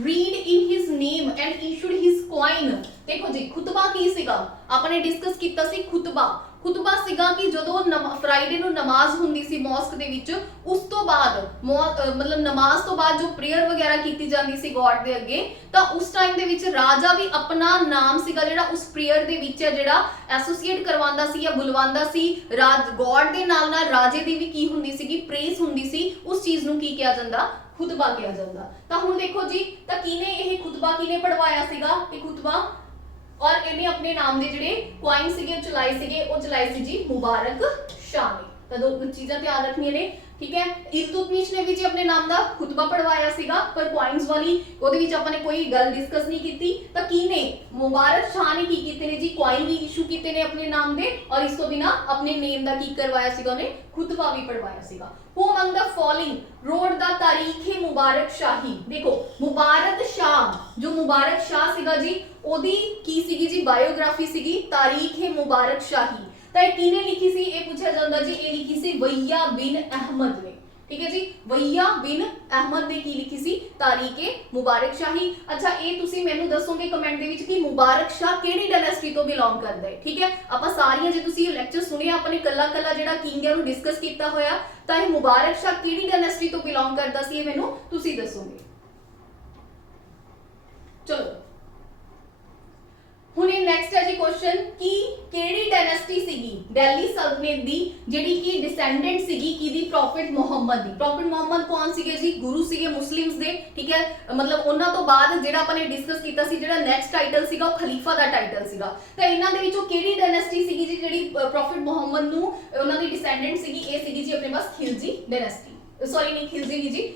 read in his name and issued his coin। ਦੇਖੋ ਜੀ ਖੁਤਬਾ ਕੀ ਸੀਗਾ? ਆਪਾਂ ਨੇ ਡਿਸਕਸ ਕੀਤਾ ਸੀ ਖੁਤਬਾ। ਖੁਤਬਾ ਸੀਗਾ ਕਿ ਜਦੋਂ ਫਰਾਈਡੇ ਨੂੰ ਨਮਾਜ਼ ਹੁੰਦੀ ਸੀ ਮੌਸਕ ਦੇ ਵਿੱਚ, ਉਸ ਤੋਂ ਬਾਅਦ ਮਤਲਬ ਨਮਾਜ਼ ਤੋਂ ਬਾਅਦ ਜੋ ਪ੍ਰੇਅਰ ਵਗੈਰਾ ਕੀਤੀ ਜਾਂਦੀ ਸੀ ਗੋਡ ਦੇ ਅੱਗੇ, ਤਾਂ ਉਸ ਟਾਈਮ ਦੇ ਵਿੱਚ ਰਾਜਾ ਵੀ ਆਪਣਾ ਨਾਮ ਸੀਗਾ ਜਿਹੜਾ ਉਸ ਪ੍ਰੇਅਰ ਦੇ ਵਿੱਚ ਜਿਹੜਾ ਐਸੋਸੀਏਟ ਕਰਵਾਉਂਦਾ ਸੀ ਜਾਂ ਬੁਲਵਾਉਂਦਾ ਸੀ ਗੋਡ ਦੇ ਨਾਲ ਨਾਲ ਰਾਜੇ ਦੀ ਵੀ ਕੀ ਹੁੰਦੀ ਸੀਗੀ? ਪ੍ਰੇਜ਼ ਹੁੰਦੀ ਸੀ। ਉਸ ਚੀਜ਼ ਨੂੰ ਕੀ ਕਿਹਾ ਜਾਂਦਾ? ਖੁਤਬਾ ਕਿਹਾ ਜਾਂਦਾ। ਤਾਂ ਹੁਣ ਦੇਖੋ ਜੀ ਤਾਂ ਕਿਹਨੇ ਇਹ ਖੁਤਬਾ ਕਿਹਨੇ ਪੜਵਾਇਆ ਸੀਗਾ? ਇਹ ਖੁਤਬਾ और इन्हें अपने नाम दे जिहड़े कॉइन सीगे चलाए सी जी मुबारक शाह ने। तो दो चीज़ां ध्यान रखनियां ने। ठीक है, इल्तुतमिश ने भी जी अपने नाम का खुतबा पढ़वाया सीगा पर कॉइन्स वाली ਉਹਦੇ ਵਿੱਚ ਆਪਾਂ ਨੇ ਕੋਈ ਗੱਲ ਡਿਸਕਸ ਨਹੀਂ ਕੀਤੀ। ਤਾਂ ਕਿਹਨੇ? ਮੁਬਾਰਕ ਸ਼ਾਹ ਨੇ ਕੀ ਕੀਤੇ ਨੇ ਜੀ? ਕॉइन ਵੀ ਇਸ਼ੂ ਕੀਤੇ ਨੇ ਆਪਣੇ ਨਾਮ ਦੇ ਔਰ ਇਸ ਤੋਂ ਬਿਨਾ ਆਪਣੇ ਨੇਮ ਦਾ ਕੀ ਕਰਵਾਇਆ ਸੀਗਾ? ਉਹਨੇ ਖੁਤਬਾ ਵੀ ਪੜਵਾਇਆ ਸੀਗਾ। Who among the following wrote the ਤਾਰੀਖ ਮੁਬਾਰਕ ਸ਼ਾਹੀ? ਦੇਖੋ ਮੁਬਾਰਕ ਸ਼ਾਹ ਜੋ ਮੁਬਾਰਕ ਸ਼ਾਹ ਸੀਗਾ ਜੀ ਉਹਦੀ ਕੀ ਸੀਗੀ ਜੀ? ਬਾਇਓਗ੍ਰਾਫੀ ਸੀਗੀ ਤਾਰੀਖ ਮੁਬਾਰਕ ਸ਼ਾਹੀ। ਤਾਂ ਇਹ ਕਿਹਨੇ ਲਿਖੀ ਸੀ? ਇਹ ਪੁੱਛਿਆ ਜਾਂਦਾ ਜੀ। ਇਹ ਲਿਖੀ ਸੀ ਵਈਆ ਬਿਨ ਅਹਿਮਦ ਨੇ। ठीक है जी, वैया बिन अहमद ने की लिखी सी तारीखे मुबारक शाही। अच्छा ये तुसी मैनू दसोगे कमेंट दे विच कि मुबारक शाह केड़ी डायनेस्टी तो बिलोंग करदा है। ठीक है, आपां सारियां जे तुसी लेक्चर सुने अपने कल्ला कल्ला जेड़ा किंग है डिस्कस कीता होया तां ये मुबारक शाह केड़ी डायनेस्टी तो बिलोंग करदा सी? ये मैनू तुसी दसोगे। चलो ਹੁਣ ਨੈਕਸਟ ਹੈ ਜੀ ਕੁਐਸਚਨ ਕਿ ਕਿਹੜੀ ਡਾਇਨੈਸਟੀ ਸੀਗੀ ਦਿੱਲੀ ਸਲਤਨਤ ਦੀ ਜਿਹੜੀ ਕਿ ਡਿਸੈਂਡੈਂਟ ਸੀਗੀ ਕਿਹਦੀ? ਪ੍ਰੋਫਿਟ ਮੁਹੰਮਦ ਦੀ। ਪ੍ਰੋਫਿਟ ਮੁਹੰਮਦ ਕੌਣ ਸੀਗੇ ਜੀ? ਗੁਰੂ ਸੀਗੇ ਮੁਸਲਿਮਸ ਦੇ। ਠੀਕ ਹੈ, ਮਤਲਬ ਉਹਨਾਂ ਤੋਂ ਬਾਅਦ ਜਿਹੜਾ ਆਪਾਂ ਨੇ ਡਿਸਕਸ ਕੀਤਾ ਸੀ ਜਿਹੜਾ ਨੈਕਸਟ ਟਾਈਟਲ ਸੀਗਾ ਉਹ ਖਲੀਫਾ ਦਾ ਟਾਈਟਲ ਸੀਗਾ। ਤਾਂ ਇਹਨਾਂ ਦੇ ਵਿੱਚੋਂ ਕਿਹੜੀ ਡਾਇਨੈਸਟੀ ਸੀਗੀ ਜੀ ਜਿਹੜੀ ਪ੍ਰੋਫਿਟ ਮੁਹੰਮਦ ਨੂੰ ਉਹਨਾਂ ਦੀ ਡਿਸੈਂਡੈਂਟ ਸੀਗੀ? ਇਹ ਸੀਗੀ ਜੀ ਆਪਣੇ ਪਾਸ ਖਿਲਜੀ ਡਾਇਨੈਸਟੀ। ਸੌਰੀ ਨਹੀਂ ਖਿਲਜੀ ਨਹੀਂ ਜੀ,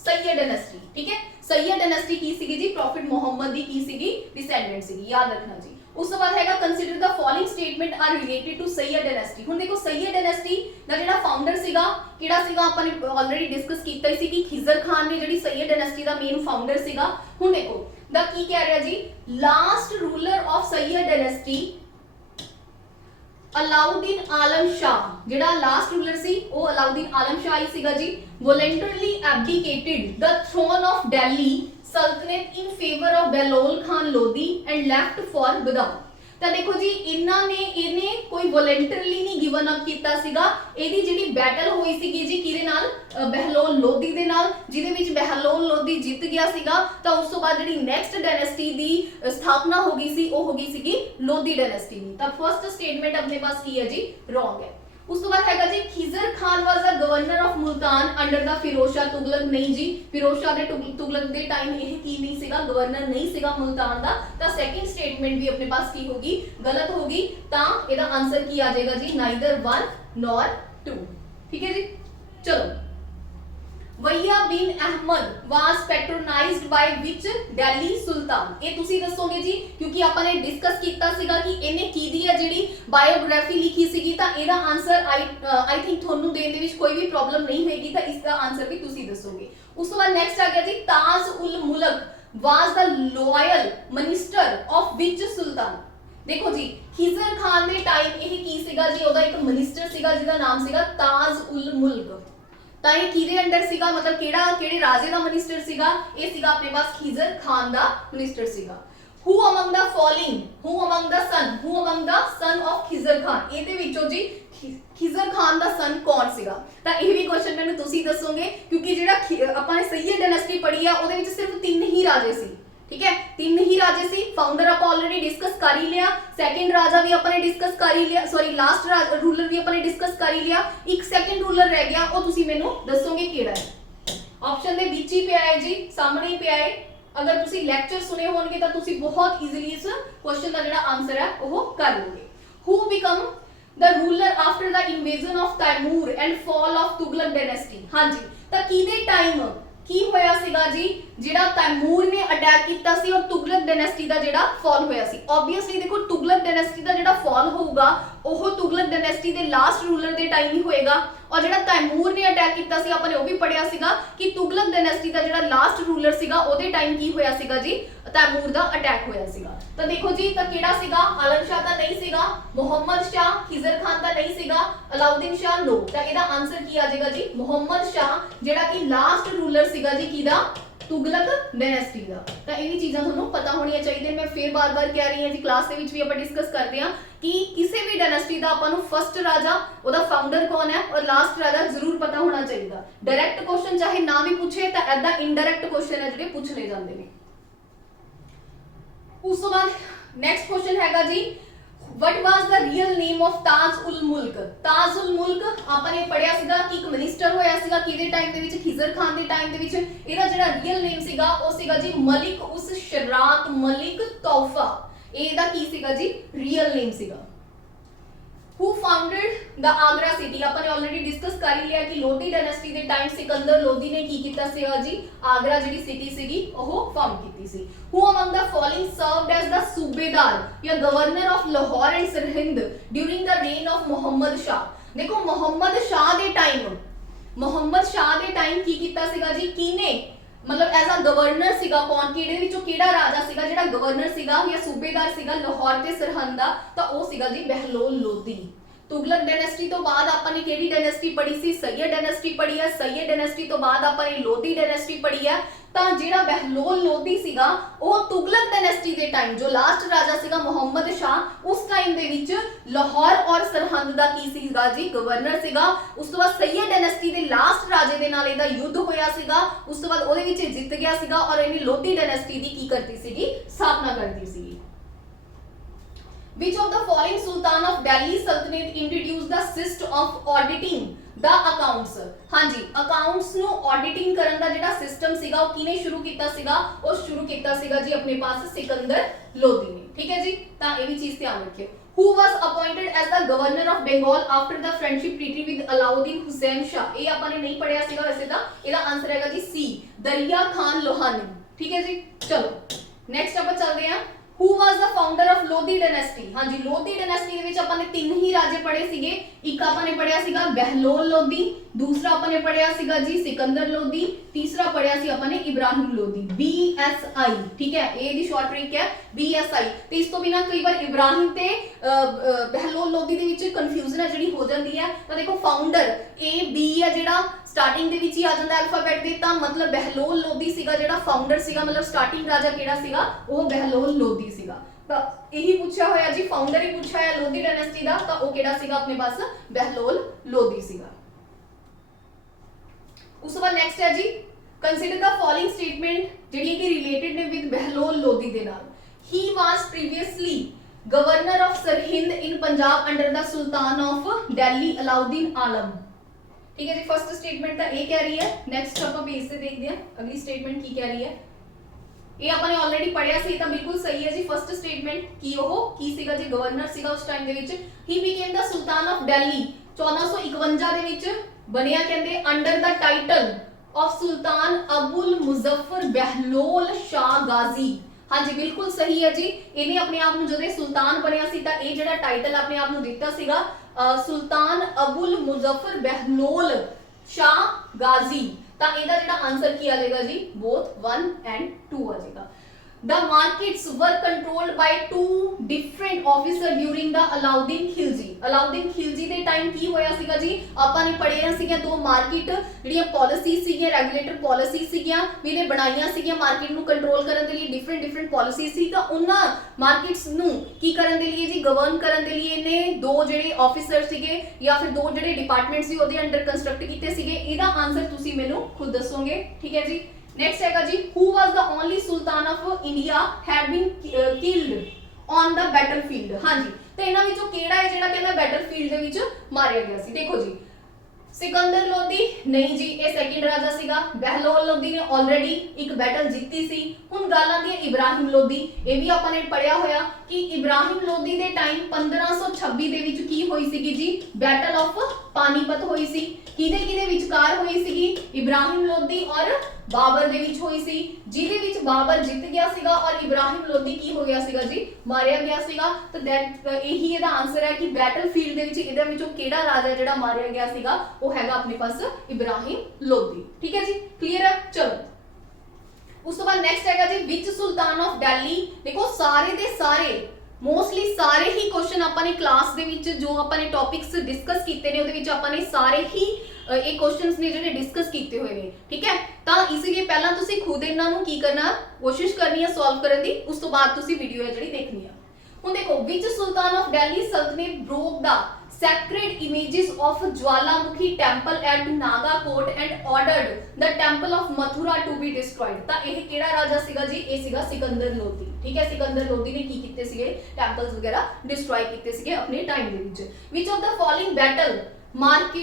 सैयद डायनेस्टी। ठीक है, सैयद डायनेस्टी की सीगी जी? प्रॉफिट मुहम्मद दी की सीगी? डिसेंडेंट सीगी, याद रखना जी। उस तो बाद हैगा consider the following statement are related to Sayyid dynasty. हुन देखो सैयद डायनेस्टी दा जेड़ा फाउंडर सीगा किहड़ा सीगा? आपने ऑलरेडी डिस्कस कीता ही सी कि खिजर खान ने जेड़ी सैयद डायनेस्टी दा मेन फाउंडर सीगा। हुन देखो दा की कह रहा जी last ruler of Sayyid dynasty Alauddin Alam Shah. जेड़ा लास्ट रूलर सी वो अलाउद्दीन आलम शाह ही सीगा जी। Voluntarily abdicated the throne of Delhi Saltanat in favour of Bahlol Khan Lodhi and left for Badaun. ਤਾਂ ਦੇਖੋ ਜੀ ਇਹਨੇ ਕੋਈ ਵੋਲੰਟਰਲੀ ਨਹੀਂ ਗਿਵਨ ਅਪ ਕੀਤਾ ਸੀਗਾ। ਇਹਦੀ ਜਿਹੜੀ ਬੈਟਲ ਹੋਈ ਸੀਗੀ ਜੀ ਕਿਹਦੇ ਨਾਲ, ਬਹਿਲੋਲ ਲੋਧੀ ਦੇ ਨਾਲ, ਜਿਹਦੇ ਵਿੱਚ ਬਹਿਲੋਲ ਲੋਧੀ ਜਿੱਤ ਗਿਆ ਸੀਗਾ। ਤਾਂ ਉਸ ਤੋਂ ਬਾਅਦ ਜਿਹੜੀ ਨੈਕਸਟ ਡਾਇਨੈਸਟੀ ਦੀ ਸਥਾਪਨਾ ਹੋ ਗਈ ਸੀ, ਉਹ ਹੋ ਗਈ ਸੀਗੀ ਲੋਧੀ ਡਾਇਨੈਸਟੀ ਦੀ। ਤਾਂ ਫਰਸਟ ਸਟੇਟਮੈਂਟ ਆਪਣੇ ਪਾਸ ਕੀ ਹੈ ਜੀ, ਰੋਂਗ ਹੈ। ਉਸ ਤੋਂ ਬਾਅਦ ਹੈਗਾ ਜੀ ਖਿਜ਼ਰ ਖਾਨ ਵਾਸ ਦ ਗਵਰਨਰ ਆਫ ਮੁਲਤਾਨ ਅੰਡਰ ਦਾ ਫਿਰੋਜ਼ ਸ਼ਾਹ ਤੁਗਲਕ। ਨਹੀਂ ਜੀ, ਫਿਰੋਜ਼ ਸ਼ਾਹ ਦੇ ਤੁਗਲਕ ਦੇ ਟਾਈਮ ਇਹ ਕੀ ਨਹੀਂ ਸੀਗਾ, ਗਵਰਨਰ ਨਹੀਂ ਸੀਗਾ ਮੁਲਤਾਨ ਦਾ। ਤਾਂ ਸੈਕਿੰਡ ਸਟੇਟਮੈਂਟ ਵੀ ਆਪਣੇ ਪਾਸ ਕੀ ਹੋਗੀ, ਗਲਤ ਹੋਗੀ। ਤਾਂ ਇਹਦਾ ਆਨਸਰ ਕੀ ਆ ਜਾਏਗਾ ਜੀ, ਨਾਈਦਰ 1 nor 2। ਠੀਕ ਹੈ ਜੀ, ਚਲੋ। ਵਈਆ ਬਿਨ ਅਹਿਮਦ ਵਾਸ ਪੈਟਰੋਨਾਈਜ਼ਡ ਬਾਈ ਵਿਚ ਦਿੱਲੀ ਸੁਲਤਾਨ। ਇਹ ਤੁਸੀਂ ਦੱਸੋਗੇ ਜੀ, ਕਿਉਂਕਿ ਆਪਾਂ ਨੇ ਡਿਸਕਸ ਕੀਤਾ ਸੀਗਾ ਕਿ ਇਹਨੇ ਕਿਹਦੀ ਹੈ ਜਿਹੜੀ ਬਾਇਓਗ੍ਰਾਫੀ ਲਿਖੀ ਸੀਗੀ। ਤਾਂ ਇਹਦਾ ਆਨਸਰ ਆਈ ਥਿੰਕ ਤੁਹਾਨੂੰ ਦੇਣ ਦੇ ਵਿੱਚ ਕੋਈ ਵੀ ਪ੍ਰੋਬਲਮ ਨਹੀਂ ਹੋਏਗੀ। ਤਾਂ ਇਸ ਦਾ ਆਨਸਰ ਵੀ ਤੁਸੀਂ ਦੱਸੋਗੇ। ਉਸ ਤੋਂ ਬਾਅਦ ਨੈਕਸਟ ਆ ਗਿਆ ਜੀ ਤਾਜ ਉਲ ਮੁਲਕ ਵਾਸ ਦਾ ਲੋਇਲ ਮਿਨਿਸਟਰ ਆਫ ਵਿਚ ਸੁਲਤਾਨ। ਦੇਖੋ ਜੀ ਖਿਜ਼ਰ ਖਾਨ ਦੇ ਟਾਈਮ ਇਹ ਕੀ ਸੀਗਾ ਜੀ, ਉਹਦਾ ਇੱਕ ਮਿਨਿਸਟਰ ਸੀਗਾ ਜਿਹਦਾ ਨਾਮ ਸੀਗਾ ਤਾਜ ਉਲ ਮੁਲਕ। ਤਾਂ ਇਹ ਕਿਹਦੇ ਅੰਡਰ ਸੀਗਾ, ਮਤਲਬ ਕਿਹੜੇ ਰਾਜੇ ਦਾ ਮਿਨਿਸਟਰ ਸੀਗਾ, ਇਹ ਸੀਗਾ ਆਪਣੇ ਪਾਸ ਖਿਜ਼ਰ ਖਾਨ ਦਾ ਮਿਨਿਸਟਰ ਸੀਗਾ। who among the following, who among the son of Khizr Khan, ਇਹਦੇ ਵਿੱਚੋਂ ਜੀ ਖਿਜ਼ਰ ਖਾਨ ਦਾ ਸਨ ਕੌਣ ਸੀਗਾ। ਤਾਂ ਇਹ ਵੀ ਕੁਐਸਚਨ ਮੈਨੂੰ ਤੁਸੀਂ ਦੱਸੋਗੇ, ਕਿਉਂਕਿ ਜਿਹੜਾ ਆਪਾਂ ਨੇ ਸਈਅਦ ਡਾਇਨੈਸਟੀ ਪੜ੍ਹੀ ਆ ਉਹਦੇ ਵਿੱਚ ਸਿਰਫ 3 ਹੀ ਰਾਜੇ ਸੀ। ठीक है, 3 ही राजे सी। फाउंडर आप ऑलरेडी डिस्कस कर ही लिया, सेकंड राजा भी अपने डिस्कस कर ही लिया, सॉरी लास्ट रूलर भी अपने डिस्कस कर ही लिया। एक सेकंड रूलर रह गया, वो तुसी मेनू दसोगे किहड़ा है। ऑप्शन दे विच ही पिया है जी, सामने ही पिया है। अगर तुसी लेक्चर सुने होणगे तां तुसी बहुत इजीली इस क्वेश्चन दा जिहड़ा आंसर है वो कर लोगे। Who become the ruler after the invasion of Timur and fall of Tughlaq dynasty. हां जी, तां किहदे टाइम ਕੀ ਹੋਇਆ ਸੀਗਾ ਜੀ, ਜਿਹੜਾ ਤੈਮੂਰ ਨੇ ਅਟੈਕ ਕੀਤਾ ਸੀ ਔਰ ਤੁਗਲਕ ਡਾਇਨੈਸਟੀ ਦਾ ਜਿਹੜਾ ਫਾਲ ਹੋਇਆ ਸੀ। ਆਬਵੀਅਸਲੀ ਦੇਖੋ ਤੁਗਲਕ ਡਾਇਨੈਸਟੀ ਦਾ ਜਿਹੜਾ ਫਾਲ ਹੋਊਗਾ ਉਹ ਤੁਗਲਕ ਡਾਇਨੈਸਟੀ ਦੇ ਲਾਸਟ ਰੂਲਰ ਦੇ ਟਾਈਮ ਹੀ ਹੋਏਗਾ। ਔਰ ਜਿਹੜਾ ਤੈਮੂਰ ਨੇ ਅਟੈਕ ਕੀਤਾ ਸੀ ਆਪਾਂ ਨੇ ਉਹ ਵੀ ਪੜਿਆ ਸੀਗਾ ਕਿ ਤੁਗਲਕ ਡਾਇਨੈਸਟੀ ਦਾ ਜਿਹੜਾ ਲਾਸਟ ਰੂਲਰ ਸੀਗਾ ਉਹਦੇ ਟਾਈਮ ਕੀ ਹੋਇਆ ਸੀਗਾ ਜੀ, ਤੈਮੂਰ ਦਾ ਅਟੈਕ ਹੋਇਆ ਸੀਗਾ। ਤਾਂ ਦੇਖੋ ਜੀ ਤਾਂ ਕਿਹੜਾ ਸੀਗਾ, ਆਲਮ ਸ਼ਾਹ ਤਾਂ ਨਹੀਂ ਸੀਗਾ, ਮੁਹੰਮਦ ਸ਼ਾਹ, ਖਿਜ਼ਰ ਖਾਨ ਤਾਂ ਨਹੀਂ ਸੀਗਾ, ਅਲਾਉਦੀਨ ਸ਼ਾਹ ਨੋ। ਤਾਂ ਇਹਦਾ ਆਨਸਰ ਕੀ ਆ ਜਾਏਗਾ ਜੀ, ਮੁਹੰਮਦ ਸ਼ਾਹ, ਜਿਹੜਾ ਕਿ ਲਾਸਟ ਰੂਲਰ ਸੀਗਾ ਜੀ ਕਿਹਦਾ, ਤੁਗਲਕ ਡਾਇਨੈਸਟੀ ਦਾ। ਤਾਂ ਇਹ ਵੀ ਚੀਜ਼ਾਂ ਤੁਹਾਨੂੰ ਪਤਾ ਹੋਣੀਆਂ ਚਾਹੀਦੀਆਂ। ਮੈਂ ਫਿਰ ਬਾਰ-ਬਾਰ ਕਹਿ ਰਹੀ ਹਾਂ ਜੀ, ਕਲਾਸ ਦੇ ਵਿੱਚ ਵੀ ਆਪਾਂ ਡਿਸਕਸ ਕਰਦੇ ਹਾਂ ਕਿ ਕਿਸੇ ਵੀ ਡਾਇਨੈਸਟੀ ਦਾ ਆਪਾਂ ਨੂੰ ਫਸਟ ਰਾਜਾ, ਉਹਦਾ ਫਾਊਂਡਰ ਕੌਣ ਹੈ ਔਰ ਲਾਸਟ ਰਾਜਾ ਜ਼ਰੂਰ ਪਤਾ ਹੋਣਾ ਚਾਹੀਦਾ। ਡਾਇਰੈਕਟ ਕੁਐਸਚਨ ਚਾਹੇ ਨਾ ਵੀ ਪੁੱਛੇ ਤਾਂ ਐਦਾਂ ਇਨਡਾਇਰੈਕਟ ਕੁਐਸਚਨ ਹੈ ਜਿਹੜੇ ਪੁੱਛ ਲਏ ਜਾਂਦੇ ਨੇ। ਉਸ ਤੋਂ ਬਾਅਦ ਨੈਕਸਟ ਕੁਐਸਚਨ ਹੈਗਾ ਜੀ what was the real name of ਤਾਜ ਉਲ ਮੁਲਕ। ਤਾਜ ਉਲ ਮੁਲਕ ਆਪਾਂ ਨੇ ਪੜਿਆ ਸੀਗਾ ਕਿ ਇੱਕ ਮਿਨਿਸਟਰ ਹੋਇਆ ਸੀਗਾ ਕਿਹਦੇ ਟਾਈਮ ਦੇ ਵਿੱਚ, ਖਿਜ਼ਰ ਖਾਨ ਦੇ ਟਾਈਮ ਦੇ ਵਿੱਚ। ਇਹਦਾ ਜਿਹੜਾ ਰੀਅਲ ਨੇਮ ਸੀਗਾ ਉਹ ਸੀਗਾ ਜੀ ਮਲਿਕ ਉਸ ਸ਼ਰਾਤ ਮਲਿਕ ਤੌਫਾ। ਇਹਦਾ ਕੀ ਸੀਗਾ ਜੀ, ਰੀਅਲ ਨੇਮ ਸੀਗਾ। who founded the Agra city। ਆਪਾਂ ਨੇ ਆਲਰੇਡੀ ਡਿਸਕਸ ਕਰ ਹੀ ਲਿਆ ਕਿ ਲੋਧੀ ਡਾਇਨੈਸਟੀ ਦੇ ਟਾਈਮ ਸਿਕੰਦਰ ਲੋਧੀ ਨੇ ਕੀ ਕੀਤਾ ਸੀਗਾ ਜੀ, ਆਗਰਾ ਜਿਹੜੀ ਸਿਟੀ ਸੀਗੀ ਉਹ ਫਾਊਂਡ ਕੀਤੀ ਸੀ। who among the following served as the subedar ਜਾਂ governor of Lahore and Sirhind during the reign of Muhammad Shah. ਦੇਖੋ ਮੁਹੰਮਦ ਸ਼ਾਹ ਦੇ ਟਾਈਮ ਕੀ ਕੀਤਾ ਸੀਗਾ ਜੀ, ਕਿਨੇ मतलब एज अ गवर्नर सीगा कौन, किहड़े विचों किहड़ा राजा सीगा जिहड़ा गवर्नर सीगा या सूबेदार सीगा लाहौर ते सरहंद दा, तां ओह सीगा जी बहलोल लोधी। तुगलक डायनेस्टी तो बाद आपां ने किहड़ी डायनेस्टी पढ़ी सी, सैयद डायनेस्टी पढ़ी है। सैयद डायनेस्टी तो बाद आपां ने लोधी डायनेस्टी पढ़ी है। तां जिहड़ा बहलोल लोधी सीगा ओह तुगलक डायनेस्टी दे टाइम जो लास्ट राजा सीगा मुहम्मद शाह उस टाइम दे विच लाहौर और सरहंद दा की सीगा जी, गवर्नर सीगा। उस तो बाद सैयद डायनेस्टी दे लास्ट राजे दे नाल इहदा युद्ध होया सीगा, उस तो बाद ओहदे विच जित गया सीगा और इहने लोधी डायनेस्टी दी की करती सीगी, स्थापना करती सीगी। Which of the following Sultan of Delhi Sultanate introduced the system of auditing the accounts। हाँ जी, accounts ਨੂੰ auditing ਕਰਨ ਦਾ ਜਿਹੜਾ ਸਿਸਟਮ ਸੀਗਾ ਉਹ ਕਿਨੇ ਸ਼ੁਰੂ ਕੀਤਾ ਸੀਗਾ, ਉਹ ਸ਼ੁਰੂ ਕੀਤਾ ਸੀਗਾ ਜੀ ਆਪਣੇ ਪਾਸ ਸਿਕੰਦਰ ਲੋਧੀ ਨੇ। ਠੀਕ ਹੈ ਜੀ, ਤਾਂ ਇਹ ਵੀ ਚੀਜ਼ ਧਿਆਨ ਰੱਖਿਓ। Who was appointed as the governor of Bengal after the friendship treaty with Alauddin Hussain Shah। ਇਹ ਆਪਾਂ ਨੇ ਨਹੀਂ ਪੜਿਆ ਸੀਗਾ ਵੈਸੇ ਤਾਂ, ਇਹਦਾ ਆਨਸਰ ਹੈਗਾ ਜੀ ਸੀ, ਦਰਿਆ ਖਾਨ ਲੋਹਾਨੀ। ਠੀਕ ਹੈ ਜੀ, ਚਲੋ ਨੈਕਸਟ ਆਪਾਂ ਚੱਲਦੇ ਹਾਂ। Who was the founder of Lodhi dynasty। हाँ जी, लोधी डायनेस्टी ਦੇ ਵਿੱਚ ਆਪਾਂ ਨੇ 3 ਹੀ ਰਾਜੇ ਪੜ੍ਹੇ ਸੀਗੇ। ਇੱਕ ਆਪਾਂ ਨੇ ਪੜਿਆ ਸੀਗਾ ਬਹਿਲੋਲ ਲੋਧੀ, ਦੂਸਰਾ ਆਪਾਂ ਨੇ ਪੜਿਆ ਸੀਗਾ ਜੀ ਸਿਕੰਦਰ ਲੋਧੀ, ਤੀਸਰਾ ਪੜਿਆ ਸੀ ਆਪਾਂ ਨੇ ਇਬਰਾਹਿਮ ਲੋਧੀ। BSI, ਠੀਕ ਹੈ, ਇਹ ਦੀ ਸ਼ਾਰਟ ਟ੍ਰਿਕ ਹੈ BSI। ਤੇ ਇਸ ਤੋਂ ਬਿਨਾ ਕਈ ਵਾਰ ਇਬਰਾਹਿਮ ਤੇ ਬਹਿਲੋਲ ਲੋਧੀ ਦੇ ਵਿੱਚ ਕਨਫਿਊਜ਼ਨ ਹੈ ਜਿਹੜੀ ਹੋ ਜਾਂਦੀ ਹੈ। ਤਾਂ ਦੇਖੋ ਫਾਊਂਡਰ AB ਹੈ ਜਿਹੜਾ ਸਟਾਰਟਿੰਗ ਦੇ ਵਿੱਚ ਹੀ ਆ ਜਾਂਦਾ ਅਲਫਾਬੈਟ ਦੇ, ਤਾਂ ਮਤਲਬ ਬਹਿਲੋਲ ਲੋਧੀ ਸੀਗਾ ਜਿਹੜਾ ਫਾਊਂਡਰ ਸੀਗਾ, ਮਤਲਬ ਸਟਾਰਟਿੰਗ ਰਾਜਾ ਕਿਹੜਾ ਸੀਗਾ, ਉਹ ਬਹਿਲੋਲ ਲੋਧੀ ਸੀਗਾ। ਤਾਂ ਇਹੀ ਪੁੱਛਿਆ ਹੋਇਆ ਜੀ, ਫਾਊਂਡਰ ਹੀ ਪੁੱਛਿਆ ਹੈ ਲੋਧੀ ਡਾਇਨੈਸਟੀ ਦਾ, ਤਾਂ ਉਹ ਕਿਹੜਾ ਸੀਗਾ ਆਪਣੇ ਪਾਸ, ਬਹਿਲੋਲ ਲੋਧੀ ਸੀਗਾ। ਉਸ ਤੋਂ ਬਾਅਦ ਨੈਕਸਟ ਹੈ ਜੀ, ਕੰਸੀਡਰ ਦਾ ਫੋਲੋਇੰਗ ਸਟੇਟਮੈਂਟ ਜਿਹੜੀਆਂ ਕਿ ਰਿਲੇਟਡ ਨੇ ਵਿਦ ਬਹਿਲੋਲ ਲੋਧੀ ਦੇ ਨਾਲ। He was previously governor of Sirhind in Punjab under the sultan of Delhi Alauddin Alam. ठीक है जी, फर्स्ट स्टेटमेंट तो ये कह रही है। नेक्स्ट ਆਪਾਂ पेज से देखते हैं अगली स्टेटमेंट की कह रही है। ये आपने ऑलरेडी पढ़िया सी, तो बिल्कुल सही है जी। फर्स्ट स्टेटमेंट की ओह की सीगा जी, गवर्नर सीगा उस time they which. He became the sultan of Delhi 1451 दे विच बनिया कहंदे under the title of sultan Abul Muzaffar Bahlol Shah गाजी। हाँ जी बिल्कुल सही है जी। इन्हें अपने आप ਨੂੰ ਜਦੋਂ ਸੁਲਤਾਨ ਬਣਿਆ ਸੀ ਤਾਂ ਇਹ ਜਿਹੜਾ ਟਾਈਟਲ ਆਪਣੇ ਆਪ ਨੂੰ ਦਿੱਤਾ ਸੀਗਾ ਸੁਲਤਾਨ ਅਬੁਲ ਮੁਜ਼ੱਫਰ ਬਹਿਲੋਲ ਸ਼ਾਹ ਗਾਜ਼ੀ। ਤਾਂ ਇਹਦਾ ਜਿਹੜਾ ਆਨਸਰ ਕੀ ਆ ਜਾਏਗਾ ਜੀ, both 1 and 2 ਆ ਜਾਏਗਾ। The markets were controlled by two different officers during the Alauddin Khilji। Alauddin Khilji ਦੇ ਟਾਈਮ ਕੀ ਹੋਇਆ ਸੀਗਾ ਜੀ, ਆਪਾਂ ਨੇ ਪੜ੍ਹਿਆ ਸੀਗਾ ਦੋ ਮਾਰਕੀਟ ਜਿਹੜੀਆਂ ਪਾਲਿਸੀਜ਼ ਸੀਗੀਆਂ, ਰੈਗੂਲੇਟਰ ਪਾਲਿਸੀਜ਼ ਸੀਗੀਆਂ ਵੀ ਨੇ ਬਣਾਈਆਂ ਸੀਗੀਆਂ ਮਾਰਕੀਟ ਨੂੰ ਕੰਟਰੋਲ ਕਰਨ ਦੇ ਲਈ। ਡਿਫਰੈਂਟ ਪਾਲਿਸੀਜ਼ ਸੀ, ਤਾਂ ਉਹਨਾਂ ਮਾਰਕੀਟਸ ਨੂੰ ਕੀ ਕਰਨ ਦੇ ਲਈ ਜੀ, ਗਵਰਨ ਕਰਨ ਦੇ ਲਈ ਇਹਨੇ ਦੋ ਜਿਹੜੇ ਆਫੀਸਰ ਸੀਗੇ ਜਾਂ ਫਿਰ ਦੋ ਜਿਹੜੇ ਡਿਪਾਰਟਮੈਂਟ ਸੀ ਉਹਦੇ ਅੰਡਰ ਕੰਸਟਰਕਟ ਕੀਤੇ ਸੀਗੇ। ਇਹਦਾ ਆਨਸਰ ਤੁਸੀਂ ਮੈਨੂੰ ਖੁਦ ਦੱਸੋਗੇ, ਠੀਕ ਹੈ ਜੀ। नेक्स्ट है जी, who was the only sultan of India had been killed on the battlefield। हाँ जी, तो इन्हां विचों केड़ा है जिहड़ा कहंदा बैटलफील्ड दे विच मारिया गया सी। देखो जी, सिकंदर लोधी नहीं जी, ये सेकंड राजा सीगा। बहलोल लोधी ने ऑलरेडी एक बैटल जीती सी। हुण गल आंदी है इब्राहिम लोधी, ये भी आपां ने पढ़िया होया कि इब्राहिम लोधी दे टाइम 1526 दे विच की होई सीगी जी, बैटल ऑफ पानीपत होई सी। किदे किदे विचकार होई सीगी, इब्राहिम लोधी और बाबर दे विच होई सी, जिहदे विच बाबर जित गया सीगा और इब्राहिम लोधी की हो गया सीगा जी, मारिया गया सीगा। तो दैट यही ਇਹਦਾ आंसर है कि बैटलफील्ड ਦੇ ਵਿੱਚ ਇਹਦੇ ਵਿੱਚੋਂ ਕਿਹੜਾ ਰਾਜਾ ਜਿਹੜਾ ਮਾਰਿਆ ਗਿਆ ਸੀਗਾ ਉਹ ਹੈਗਾ ਆਪਣੇ ਪਾਸ ਇਬਰਾਹਿਮ ਲੋਧੀ। ਠੀਕ ਹੈ ਜੀ, ਕਲੀਅਰ ਹੈ। ਚਲੋ ਉਸ ਤੋਂ ਬਾਅਦ ਨੈਕਸਟ ਹੈਗਾ ਜੀ, ਵਿਚ ਸੁਲਤਾਨ ਆਫ ਦਿੱਲੀ। ਦੇਖੋ ਸਾਰੇ ਦੇ ਸਾਰੇ ਮੋਸਟਲੀ ਸਾਰੇ ਹੀ ਕੁਐਸਚਨ ਆਪਾਂ ਨੇ ਕਲਾਸ ਦੇ ਵਿੱਚ ਜੋ ਆਪਾਂ ਨੇ ਟੌਪਿਕਸ ਡਿਸਕਸ ਕੀਤੇ ਨੇ ਉਹਦੇ ਵਿੱਚ ਆਪਾਂ ਨੇ ਸਾਰੇ ਹੀ ਇਹ ਕੁਐਸਚਨਸ ਨੇ ਜਿਹੜੇ ਡਿਸਕਸ ਕੀਤੇ ਹੋਏ ਨੇ। ਠੀਕ ਹੈ, ਤਾਂ ਇਸ ਲਈ ਪਹਿਲਾਂ ਤੁਸੀਂ ਖੁਦ ਇਹਨਾਂ ਨੂੰ ਕੀ ਕਰਨਾ, ਕੋਸ਼ਿਸ਼ ਕਰਨੀ ਹੈ ਸੋਲਵ ਕਰਨ ਦੀ। ਉਸ ਤੋਂ ਬਾਅਦ ਤੁਸੀਂ ਵੀਡੀਓ ਹੈ ਜਿਹੜੀ ਦੇਖਣੀ ਆ। ਹੁਣ ਦੇਖੋ, ਵਿਚ ਸੁਲਤਾਨ ਆਫ ਦਿੱਲੀ ਸਲਤਨਤ broke the sacred images of Jwalamukhi temple at Naga court and ordered the temple of Mathura to be destroyed। ਤਾਂ ਇਹ ਕਿਹੜਾ ਰਾਜਾ ਸੀਗਾ ਜੀ, ਇਹ ਸੀਗਾ ਸਿਕੰਦਰ ਲੋਧੀ। ਠੀਕ ਹੈ, ਸਿਕੰਦਰ ਲੋਧੀ ਨੇ ਕੀ ਕੀਤੇ ਸੀਗੇ, ਟੈਂਪਲਸ ਵਗੈਰਾ ਡਿਸਟਰੋਏ ਕੀਤੇ ਸੀਗੇ ਆਪਣੇ ਟਾਈਮ ਦੇ ਵਿੱਚ। which of the following battle marked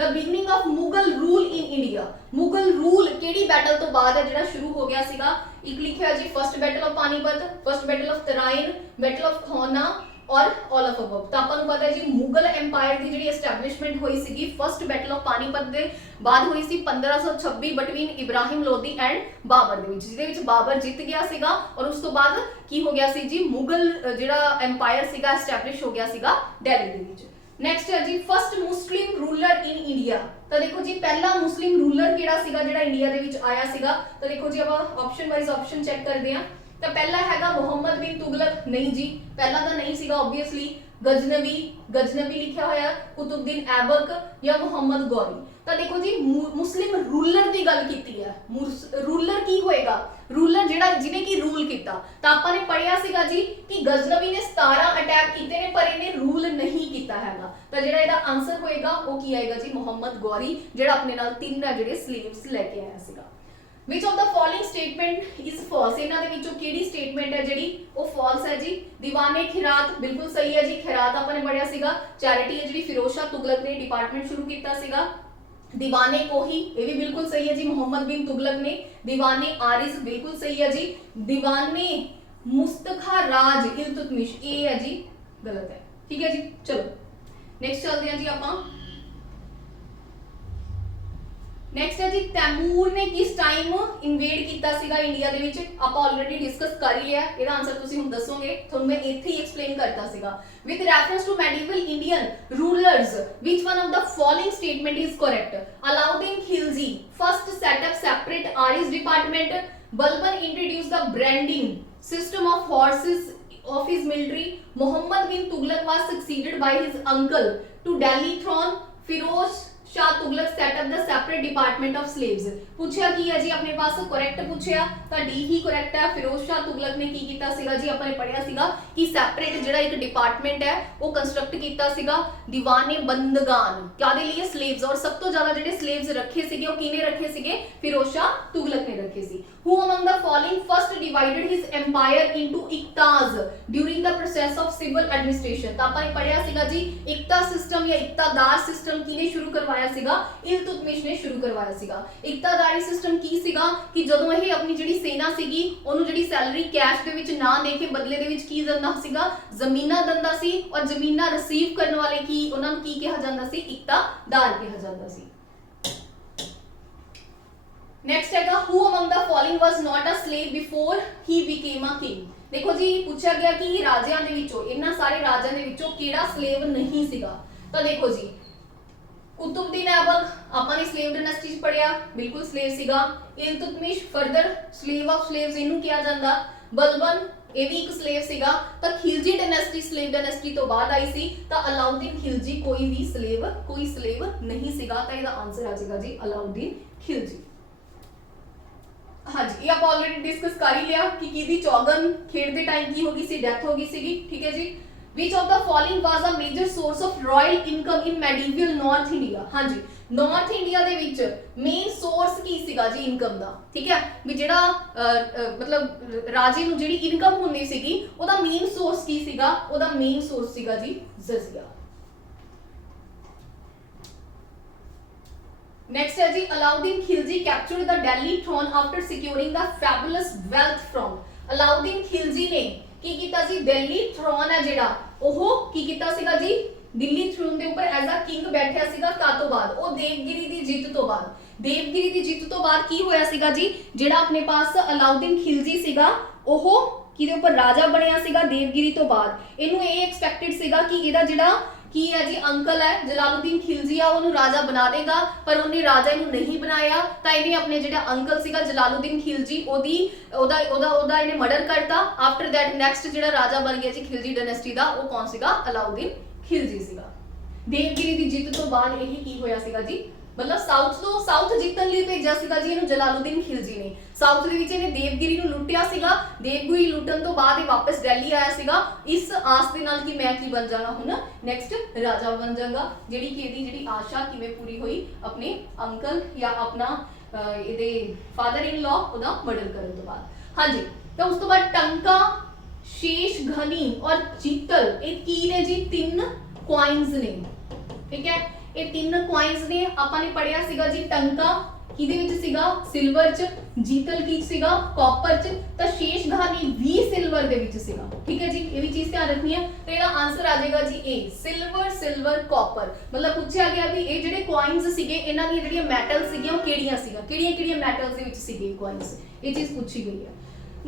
the beginning of Mughal rule in India। Mughal rule केड़ी बैटल तो बाद है ਜਿਹੜਾ ਸ਼ੁਰੂ ਹੋ ਗਿਆ ਸੀਗਾ। ਇੱਕ ਲਿਖਿਆ ਜੀ, first battle of Panipat, first battle of Tarain, battle of Khanwa और ऑल ऑफ अबव। तो आपको पता है जी, मुगल एम्पायर की जी एस्टैब्लिशमेंट हुई सी फर्स्ट बैटल ऑफ पानीपत के बाद हुई सी 1526 बिटवीन इब्राहिम लोधी एंड बाबर दे विच, जिहदे विच बाबर जित गया सीगा और उस तो बाद की हो गया सी जी, मुगल जिहड़ा एम्पायर सीगा एस्टैब्लिश हो गया सीगा दिल्ली दे विच। नेक्स्ट है जी, first Muslim ruler in India. तो देखो जी, पहला मुस्लिम रूलर किहड़ा सीगा जिहड़ा इंडिया दे विच आया सीगा। तो देखो जी, आप ऑप्शन वाइज ऑप्शन चेक करते हैं। तो पहला हैगा मुहम्मद बिन तुगलक, नहीं जी, पहला तो नहीं सीगा ऑब्वियसली। गजनवी लिखा होया, कुतुबुद्दीन ऐबक या मुहम्मद गौरी। तो देखो जी, मुस्लिम रूलर की गल कीती है। रूलर की होएगा, रूलर जिहड़ा जिने की रूल किया। तो आपां ने पढ़िया सीगा जी कि गजनवी ने 17 अटैक कीते ने पर इन्हें रूल नहीं किया हैगा। तो जिहड़ा इहदा आंसर होएगा वो की आएगा जी, मुहम्मद गौरी, जिहड़ा अपने नाल 3 जिहड़े स्लेव्स लेके आया सीगा। Which of the following statement is false? इन्हां दे विचों किहड़ी स्टेटमेंट है जिहड़ी वो false है जी। दीवाने खिरात बिल्कुल सही है जी, खिरात आपने पढ़िया सीगा। चैरिटी है जिहड़ी फिरोज शाह तुगलक ने डिपार्टमेंट शुरू कीता सीगा। दीवाने कोही ये भी बिल्कुल सही है जी, मोहम्मद बिन तुगलक ने। दीवाने आरिज बिल्कुल सही है जी। दीवाने मुस्तखा राज इल्तुतमिश, ये है जी गलत है। ठीक है जी, चलो नेक्स्ट चलते हैं जी आपां। नेक्स्ट है जी, तैमूर ने किस टाइम इन्वेड किया सीगा इंडिया दे विच, आप ऑलरेडी डिस्कस कर ही लिया। ਇਹਦਾ आंसर ਤੁਸੀਂ ਹੁਣ ਦੱਸੋਗੇ, ਤੁਹਾਨੂੰ ਮੈਂ ਇੱਥੇ ਹੀ ਐਕਸਪਲੇਨ ਕਰਤਾ ਸੀਗਾ। with reference to medieval Indian rulers, which one of the following statement is correct? Alauddin Khilji first set up separate Aris department. Balban introduced the branding system of horses of his military. Muhammad bin Tughlaq was succeeded by his uncle to Delhi throne. Firoz Shah Tughlaq set up the separate department of slaves. पूछया की है जी अपने पास करेक्ट पूछया तो डी ही करेक्ट है। फिरोज शाह तुगलक ने की कीता सीगा जी अपने पढ़िया सीगा कि सेपरेट जिहड़ा एक डिपार्टमेंट है वो कंस्ट्रक्ट कीता सीगा दीवाने बंदगान कादे लिए स्लेव्स। और सब तो ज्यादा जिहड़े स्लेव्स रखे सीगे वो किने रखे सीगे फिरोज शाह तुगलक ने रखे सी। Who among the following first divided his empire into इक्ताज during the process of civil administration। तो आपने पढ़िया सीगा जी इक्ता सिस्टम या इक्तादार सिस्टम किने शुरू करवाया सीगा इल्तुतमिश ने शुरू करवाया सीगा। इक्तादारी सिस्टम की सीगा कि जदों ਇਹ अपनी ਜਿਹੜੀ सेना ਸੀਗੀ ਉਹਨੂੰ ਜਿਹੜੀ ਸੈਲਰੀ ਕੈਸ਼ ਦੇ ਵਿੱਚ ਨਾ ਦੇ ਕੇ ਬਦਲੇ ਦੇ ਵਿੱਚ ਕੀ ਦਿੰਦਾ ਸੀਗਾ ਜ਼ਮੀਨਾਂ ਦਿੰਦਾ ਸੀ ਔਰ ਜ਼ਮੀਨਾਂ ਰਿਸੀਵ ਕਰਨ ਵਾਲੇ ਕੀ ਉਹਨਾਂ ਨੂੰ ਕੀ ਕਿਹਾ ਜਾਂਦਾ ਸੀ ਇਕਤਾਦਾਰ ਕਿਹਾ ਜਾਂਦਾ ਸੀ। नेक्स्ट है who among the following was not a slave before he became a king। देखो जी पूछा गया कि राजियां दे विचों इन्हां सारे राजियां दे विचों किहड़ा स्लेव नहीं सीगा। तो देखो जी कुतुबुद्दीन ऐबक आपने स्लेव डायनेस्टी च पढ़िया बिल्कुल स्लेव सीगा। Iltutmish further slave of slaves इनू किया जांदा। बलबन ਇਹ ਵੀ ਇੱਕ स्लेव ਸੀਗਾ। ਤਾਂ खिलजी डायनेस्टी स्लेव डायनेस्टी ਤੋਂ ਬਾਅਦ ਆਈ ਸੀ। ਤਾਂ ਅਲਾउद्दीन खिलजी कोई स्लेव नहीं ਸੀਗਾ। ਤਾਂ ਇਹਦਾ ਆਨਸਰ ਆ ਜਾਏਗਾ ਜੀ ਅਲਾउद्दीन खिलजी। हाँ जी ये आप ऑलरेडी डिस्कस कर ही लिया कि किदी चौगन खेडते टाइम की होगी सी डेथ होगी सीगी। ठीक है जी which of the following was a major source of royal income in medieval north india। हाँ जी नॉर्थ इंडिया दे विच मेन सोर्स की सीगा जी इनकम दा। ठीक है भी जेड़ा मतलब राजे नु जेड़ी इनकम होनी सीगी ओदा मेन सोर्स की सीगा ओदा मेन सोर्स सीगा जी जजिया। नेक्स्ट है जी Alauddin Khilji captured the Delhi throne after securing the fabulous wealth from. Alauddin Khilji ने की कीता जी दिल्ली थ्रोन है जेड़ा ओहो की कीता सीगा जी दिल्ली थ्रोन दे ऊपर एज अ किंग बैठा सीगा ता तो बाद ओ देवगिरी दी जीत तो बाद देवगिरी दी जीत तो बाद की होया सीगा जी जेड़ा अपने पास अलाउद्दीन खिलजी सीगा ओहो किदे ऊपर राजा बनया सीगा देवगिरी तो बाद। इनू ए एक्सपेक्टेड सीगा कि एदा जेड़ा की है जी अंकल है जलालुद्दीन खिलजी आ ओनू राजा बना देगा पर उन्हें राजा इनू नहीं बनाया। तां इन्हें अपने जेड़ा अंकल सीगा जलालुद्दीन खिलजी ओदी ओदा ओदा ओदा इन्हें मर्डर करता। आफ्टर दैट नेक्स्ट जेड़ा राजा बन गया जी खिलजी डायनेस्टी दा वो कौन सीगा अलाउद्दीन खिलजी सीगा। देवगिरी दी जिੱਤ ਤੋਂ ਬਾਅਦ ਇਹ ਕੀ ਹੋਇਆ ਸੀਗਾ ਜੀ मतलब साउथ जितन लिए भेजा सीगा जी इन्हू जलालुद्दीन खिलजी ने। साउथ दे विच इहने देवगिरी नू लुटिया सीगा। देवगिरी लुटन तो बाद ये वापस दिल्ली आया सीगा इस आस दे नाल कि मैं की बन जागा हुण नेक्स्ट राजा बन जागा। जेड़ी कि इहदी जेड़ी आशा किवें पूरी हुई अपने अंकल या अपना इहदे फादर इन लॉ ओदा मर्डर करन तो बाद। हां जी तो उस तो बाद टंका शेष घनी और जीतल ये की ने जी तीन कॉइन्स ने। ठीक है ये तीन कॉइन्स ने आपने पढ़िया सीगा जी टंका किदे विच सीगा सिल्वर च जीतल की सीगा कॉपर च तो शेष घानी भी सिल्वर दे विच सीगा। ठीक है जी ये भी चीज ध्यान रखनी है। तो इसका आंसर आ जाएगा जी ए सिल्वर कॉपर। मतलब पूछा गया भी ये जेडे कॉइन्स सीगे इन्हां दी जेडीआं मेटल सीगियां केड़ियां सीगा केड़ियां मेटल्स दे विच सीगे कॉइन्स ये चीज पूछी गई है।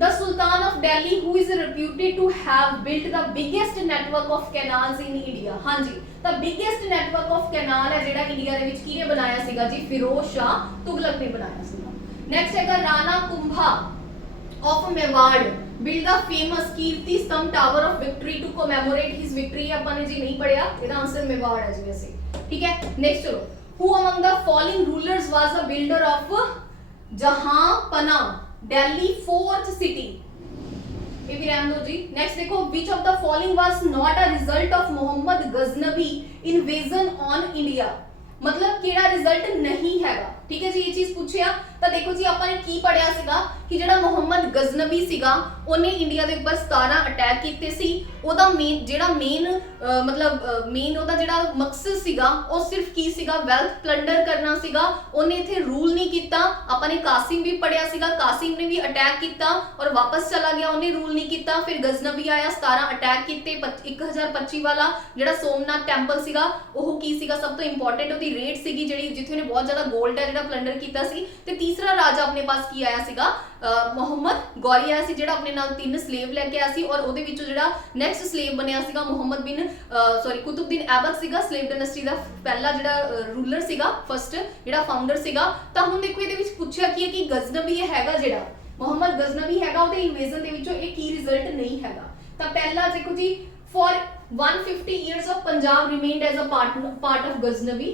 The Sultan of Delhi who is reputed to have built the biggest network of canals in India। हाँ जी the biggest network of canal है जेड़ा इंडिया दे विच किने बनाया सीगा जी फिरोज शाह तुगलक ने बनाया सीगा। नेक्स्ट हैगा Rana Kumbha of Mewar built the famous कीर्ति स्तंभ tower of victory to commemorate his victory। अपन ने जी नहीं पढ़िया इसका आंसर मेवाड़ है जी वैसे। ठीक है नेक्स्ट चलो who among the following rulers was the builder of Jahanpanah Delhi fourth city. ये भी रहने दो जी। नेक्स्ट देखो which of the following was not a result of Mohammad Ghaznavi invasion on India। मतलब केड़ा रिजल्ट नहीं हैगा। ठीक है जी ये चीज पूछिया तो देखो जी आपने की पढ़िया सीगा कि जेड़ा मोहम्मद गजनबी सीगा ओने इंडिया दे ऊपर 17 अटैक कीते सी। ओदा मेन जेड़ा मेन मतलब मेन ओदा जेड़ा मकसद सीगा ओ सिर्फ की सीगा वेल्थ प्लंडर करना सीगा। ओने इथे रूल नहीं कीता। आपने कासिम भी पढ़िया सीगा कासिम ने भी अटैक कीता और वापस चला गया ओने रूल नहीं कीता। फिर गजनबी आया 17 अटैक कीते 1025 वाला जेड़ा सोमनाथ टेंपल सीगा ओह की सीगा सब तो इंपॉर्टेंट ओदी रेट सीगी जेड़ी जिथे ने बहुत ज्यादा गोल्ड है प्लंडर कीता सी। ते तीसरा राजा अपने पास की आया सीगा मोहम्मद गौरी आया सी जेड़ा अपने नाल 3 स्लेव लेके आया सी और ओदे विचों जेड़ा नेक्स्ट स्लेव बनया सीगा मोहम्मद बिन कुतुबुद्दीन ऐबक सीगा स्लेव डायनेस्टी दा पहला जेड़ा रूलर सीगा फर्स्ट जेड़ा फाउंडर सीगा। तां हुण देखो इहदे विच पुछया की है कि गजनबी हैगा जेड़ा मोहम्मद गजनबी हैगा ओदे इन्वेजन दे विचों एक की रिजल्ट नहीं हैगा। तां पहला देखो जी for 150 years of Punjab remained as a part of Ghaznavi।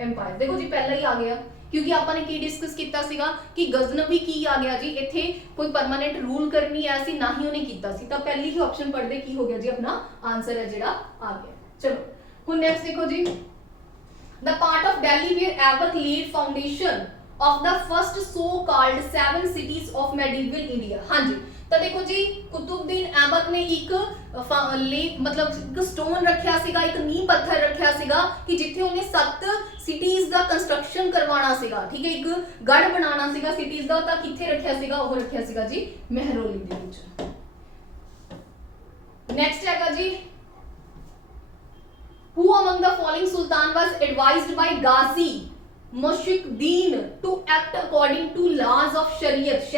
Empire. देखो जी पहला ही आ गया, क्योंकि आपने की डिस्कस किया सीगा कि गजनवी की आ गया जी, इत्थे कोई परमानेंट रूल करनी है सी ना ही उन्हें कीता सी, तो पहली ही ऑप्शन पढ़दे की हो गया जी अपना आंसर है जिहड़ा आ गया। चलो हुण नेक्स्ट देखो जी, the part of Delhi where Aibak laid foundation of the first so called 7 cities of medieval India. हाँ जी, तो देखो जी कुतुबुद्दीन ऐबक ने एक मतलब एक स्टोन रखिया सीगा, एक नींह पत्थर रखिया सीगा कि जिथे उन्हें 7 सिटीज दा कंस्ट्रक्शन करवाना सीगा, ठीक है, एक गढ़ बनाना सीगा सिटीज दा, तो किथे रखिया सीगा, वो रखिया सीगा जी महरौली दे विच। नेक्स्ट हैगा जी, who among the following sultan was advised by Ghazi Mushiquddin to act according to laws of शरीयत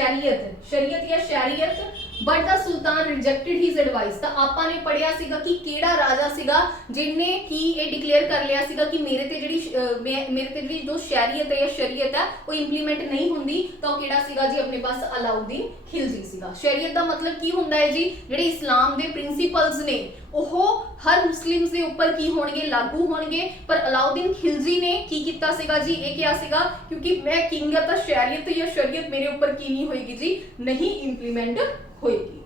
या शरीयत, but the sultan rejected his advice। तो आपा ने पढ़िया सीगा कि केड़ा राजा सीगा जिन्ने की ये डिक्लेयर कर लिया सीगा कि मेरे ते जिहड़ी जो शरीयत है या शरीयत है वो इंप्लीमेंट नहीं हुंदी, तो केड़ा सीगा जी अपने पास अलाउद्दीन खिलजी सीगा। शरीयत दा मतलब की हुंदा है जी, जिहड़े इस्लाम दे प्रिंसिपल्स ने ओहो हर मुस्लिम्स दे ऊपर की होणगे, लागू होणगे, पर अलाउद्दीन खिलजी ने की कीता सीगा जी, ये क्या सीगा, क्योंकि मैं किंग है तो शरीयत या शरीयत मेरे ऊपर की नहीं होएगी जी, नहीं इंप्लीमेंट होएगी।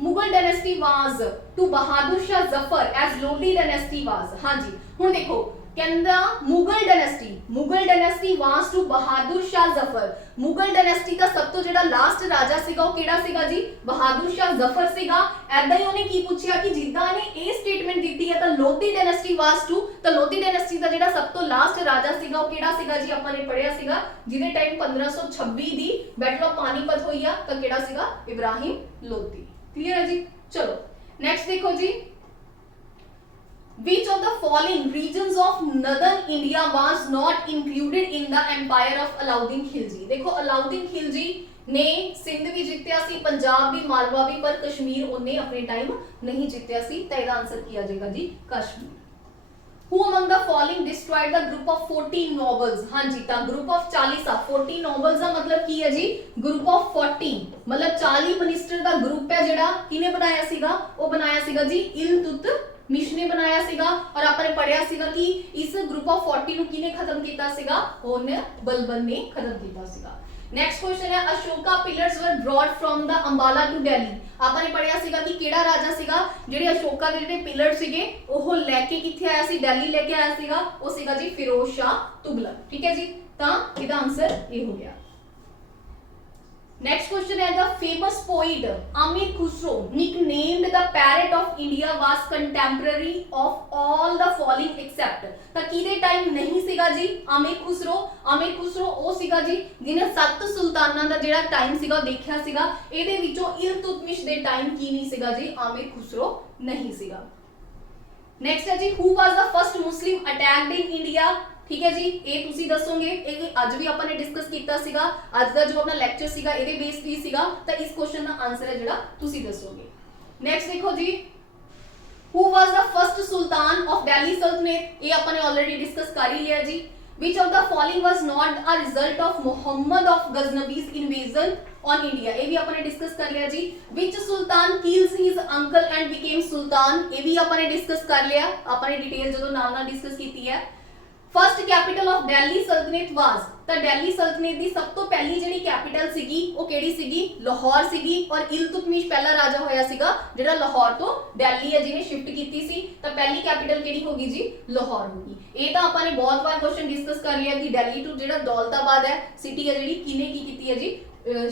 Mughal dynasty was to Bahadur Shah Zafar as Lodhi dynasty was. हाँ जी, हुण देखो कहंदा Mughal dynasty was to Bahadur Shah Zafar. Mughal dynasty का सब तो जेड़ा लास्ट राजा सीगा वो केड़ा सीगा जी, बहादुर शाह जफर सीगा। ऐदा ही उन्हें की पूछया कि जिद्दां ने ए स्टेटमेंट दी है तो लोधी डायनेस्टी वाज टू, तो लोधी डायनेस्टी का जेड़ा सब तो लास्ट राजा सीगा वो केड़ा सीगा जी, आपने पढ़िया सीगा जिदे time 1526 the battle of Panipat होई आ, तो केड़ा सीगा इब्राहिम लोधी। क्लियर है जी। चलो नेक्स्ट देखो जी, which of the following regions of northern India was not included in the empire of Alauddin Khilji। देखो अलाउद्दीन खिलजी ने सिंध भी जित्तिया सी, पंजाब भी, मालवा भी, पर कश्मीर उन्हें अपने टाइम नहीं जित्तिया सी, तो इसका आंसर किया जाएगा जी Kashmir. Who among the following destroyed the group of 14 nobles। हाँ जी, ता ग्रुप ऑफ 40 आ 14 nobles का मतलब की है जी, ग्रुप ऑफ 40 मतलब 40 मिनिस्टर का ग्रुप है जेड़ा किने बनाया सीगा, वो बनाया सीगा जी इल्तुतमिश ने बनाया सीगा। और आपने पढ़िया सीगा कि इस ग्रुप ऑफ 40 नु किने खत्म कीता सीगा, ओने बलबन ने खत्म कीता सीगा। नेक्स्ट क्वेश्चन है, Ashoka pillars were brought from the Ambala to Delhi. आपने पढ़िया सीगा कि केड़ा राजा सीगा जेडे अशोका दे जेडे पिलर सीगे ओह लेके किथे आया सी, दिल्ली लेके आया सीगा, वो सीगा जी फिरोज शाह तुगलक। ठीक है जी, ता इसका आंसर ये हो गया। नेक्स्ट क्वेश्चन है, the famous poet Amir Khusrau nicknamed the parrot of India was contemporary of all the following except. तो किदे टाइम नहीं सीगा जी अमीर खुसरो ओ सीगा जी जिन्हें 7 सुल्ताना दा जेड़ा टाइम सीगा देखिया सीगा, एदे विचों इल्तुतमिश दे टाइम की नहीं सीगा जी अमीर खुसरो नहीं सीगा। नेक्स्ट है जी, who was the first Muslim attacked in India. ठीक है जी, ये तुसी दसोगे, ये आज भी आपने डिस्कस किया सीगा, आज का जो अपना लेक्चर सीगा ਇਹਦੇ बेस पे सीगा, तो इस क्वेश्चन का आंसर है जेड़ा तुसी दसोगे। नेक्स्ट देखो जी, who was the first sultan of Delhi Saltanat, ये आपने ऑलरेडी डिस्कस कर ही लिया जी। Which of the following was not a result of Muhammad of Ghaznavi's invasion on India, ये भी आपने डिस्कस कर लिया जी। Which sultan kills his uncle and became sultan, ये भी आपने डिस्कस कर लिया, आपने डिटेल जो नाल डिस्कस की है। फर्स्ट कैपिटल ऑफ दिल्ली सल्तनत वाज, तो दिल्ली सल्तनत दी सब तो पहली जेडी कैपिटल सीगी वो केड़ी सीगी, लाहौर सीगी। और इल्तुतमिश पहला राजा होया सीगा जेड़ा लाहौर तो दिल्ली है जिन्हें शिफ्ट कीती सी, तो पहली कैपिटल केड़ी होगी जी लाहौर होगी। ये तो आपने बहुत बार क्वेश्चन डिस्कस कर लिया कि दिल्ली टू जेड़ा दौलताबाद है सिटी है जेडी किने की कीती है जी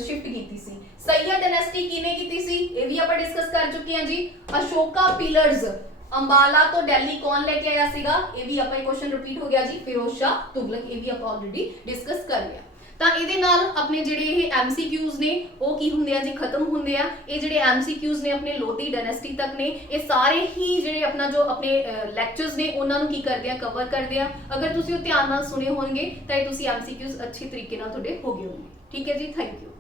शिफ्ट कीती सी। सैयद डायनेस्टी किने कीती सी, ये भी अपन डिस्कस कर चुके हैं जी। अशोका पिलर्स अंबाला तो दिल्ली कौन लेके आया सीगा, ये भी अपन क्वेश्चन रिपीट हो गया जी फिरोज शाह तुगलक, ये भी अपन ऑलरेडी डिस्कस कर लिया। ਤਾਂ ਇਹਦੇ ਨਾਲ ਆਪਣੇ ਜਿਹੜੇ ਇਹ MCQs ਨੇ ਉਹ ਕੀ ਹੁੰਦੇ ਆ ਜੀ ਖਤਮ ਹੁੰਦੇ ਆ। ਇਹ ਜਿਹੜੇ MCQs ਨੇ ਆਪਣੇ ਲੋਧੀ ਡਾਇਨੈਸਟੀ ਤੱਕ ਨੇ, ਇਹ ਸਾਰੇ ਹੀ ਜਿਹੜੇ ਆਪਣਾ ਜੋ ਆਪਣੇ ਲੈਕਚਰਸ ਨੇ ਉਹਨਾਂ ਨੂੰ ਕੀ ਕਰਦੇ ਆ ਕਵਰ ਕਰਦੇ ਆ। ਅਗਰ ਤੁਸੀਂ ਉਹ ਧਿਆਨ ਨਾਲ ਸੁਣੇ ਹੋਣਗੇ ਤਾਂ ਇਹ ਤੁਸੀਂ MCQs ਅੱਛੇ ਤਰੀਕੇ ਨਾਲ ਤੁਹਾਡੇ ਹੋ ਗਏ ਹੋਣਗੇ। ਠੀਕ ਹੈ ਜੀ, ਥੈਂਕ ਯੂ।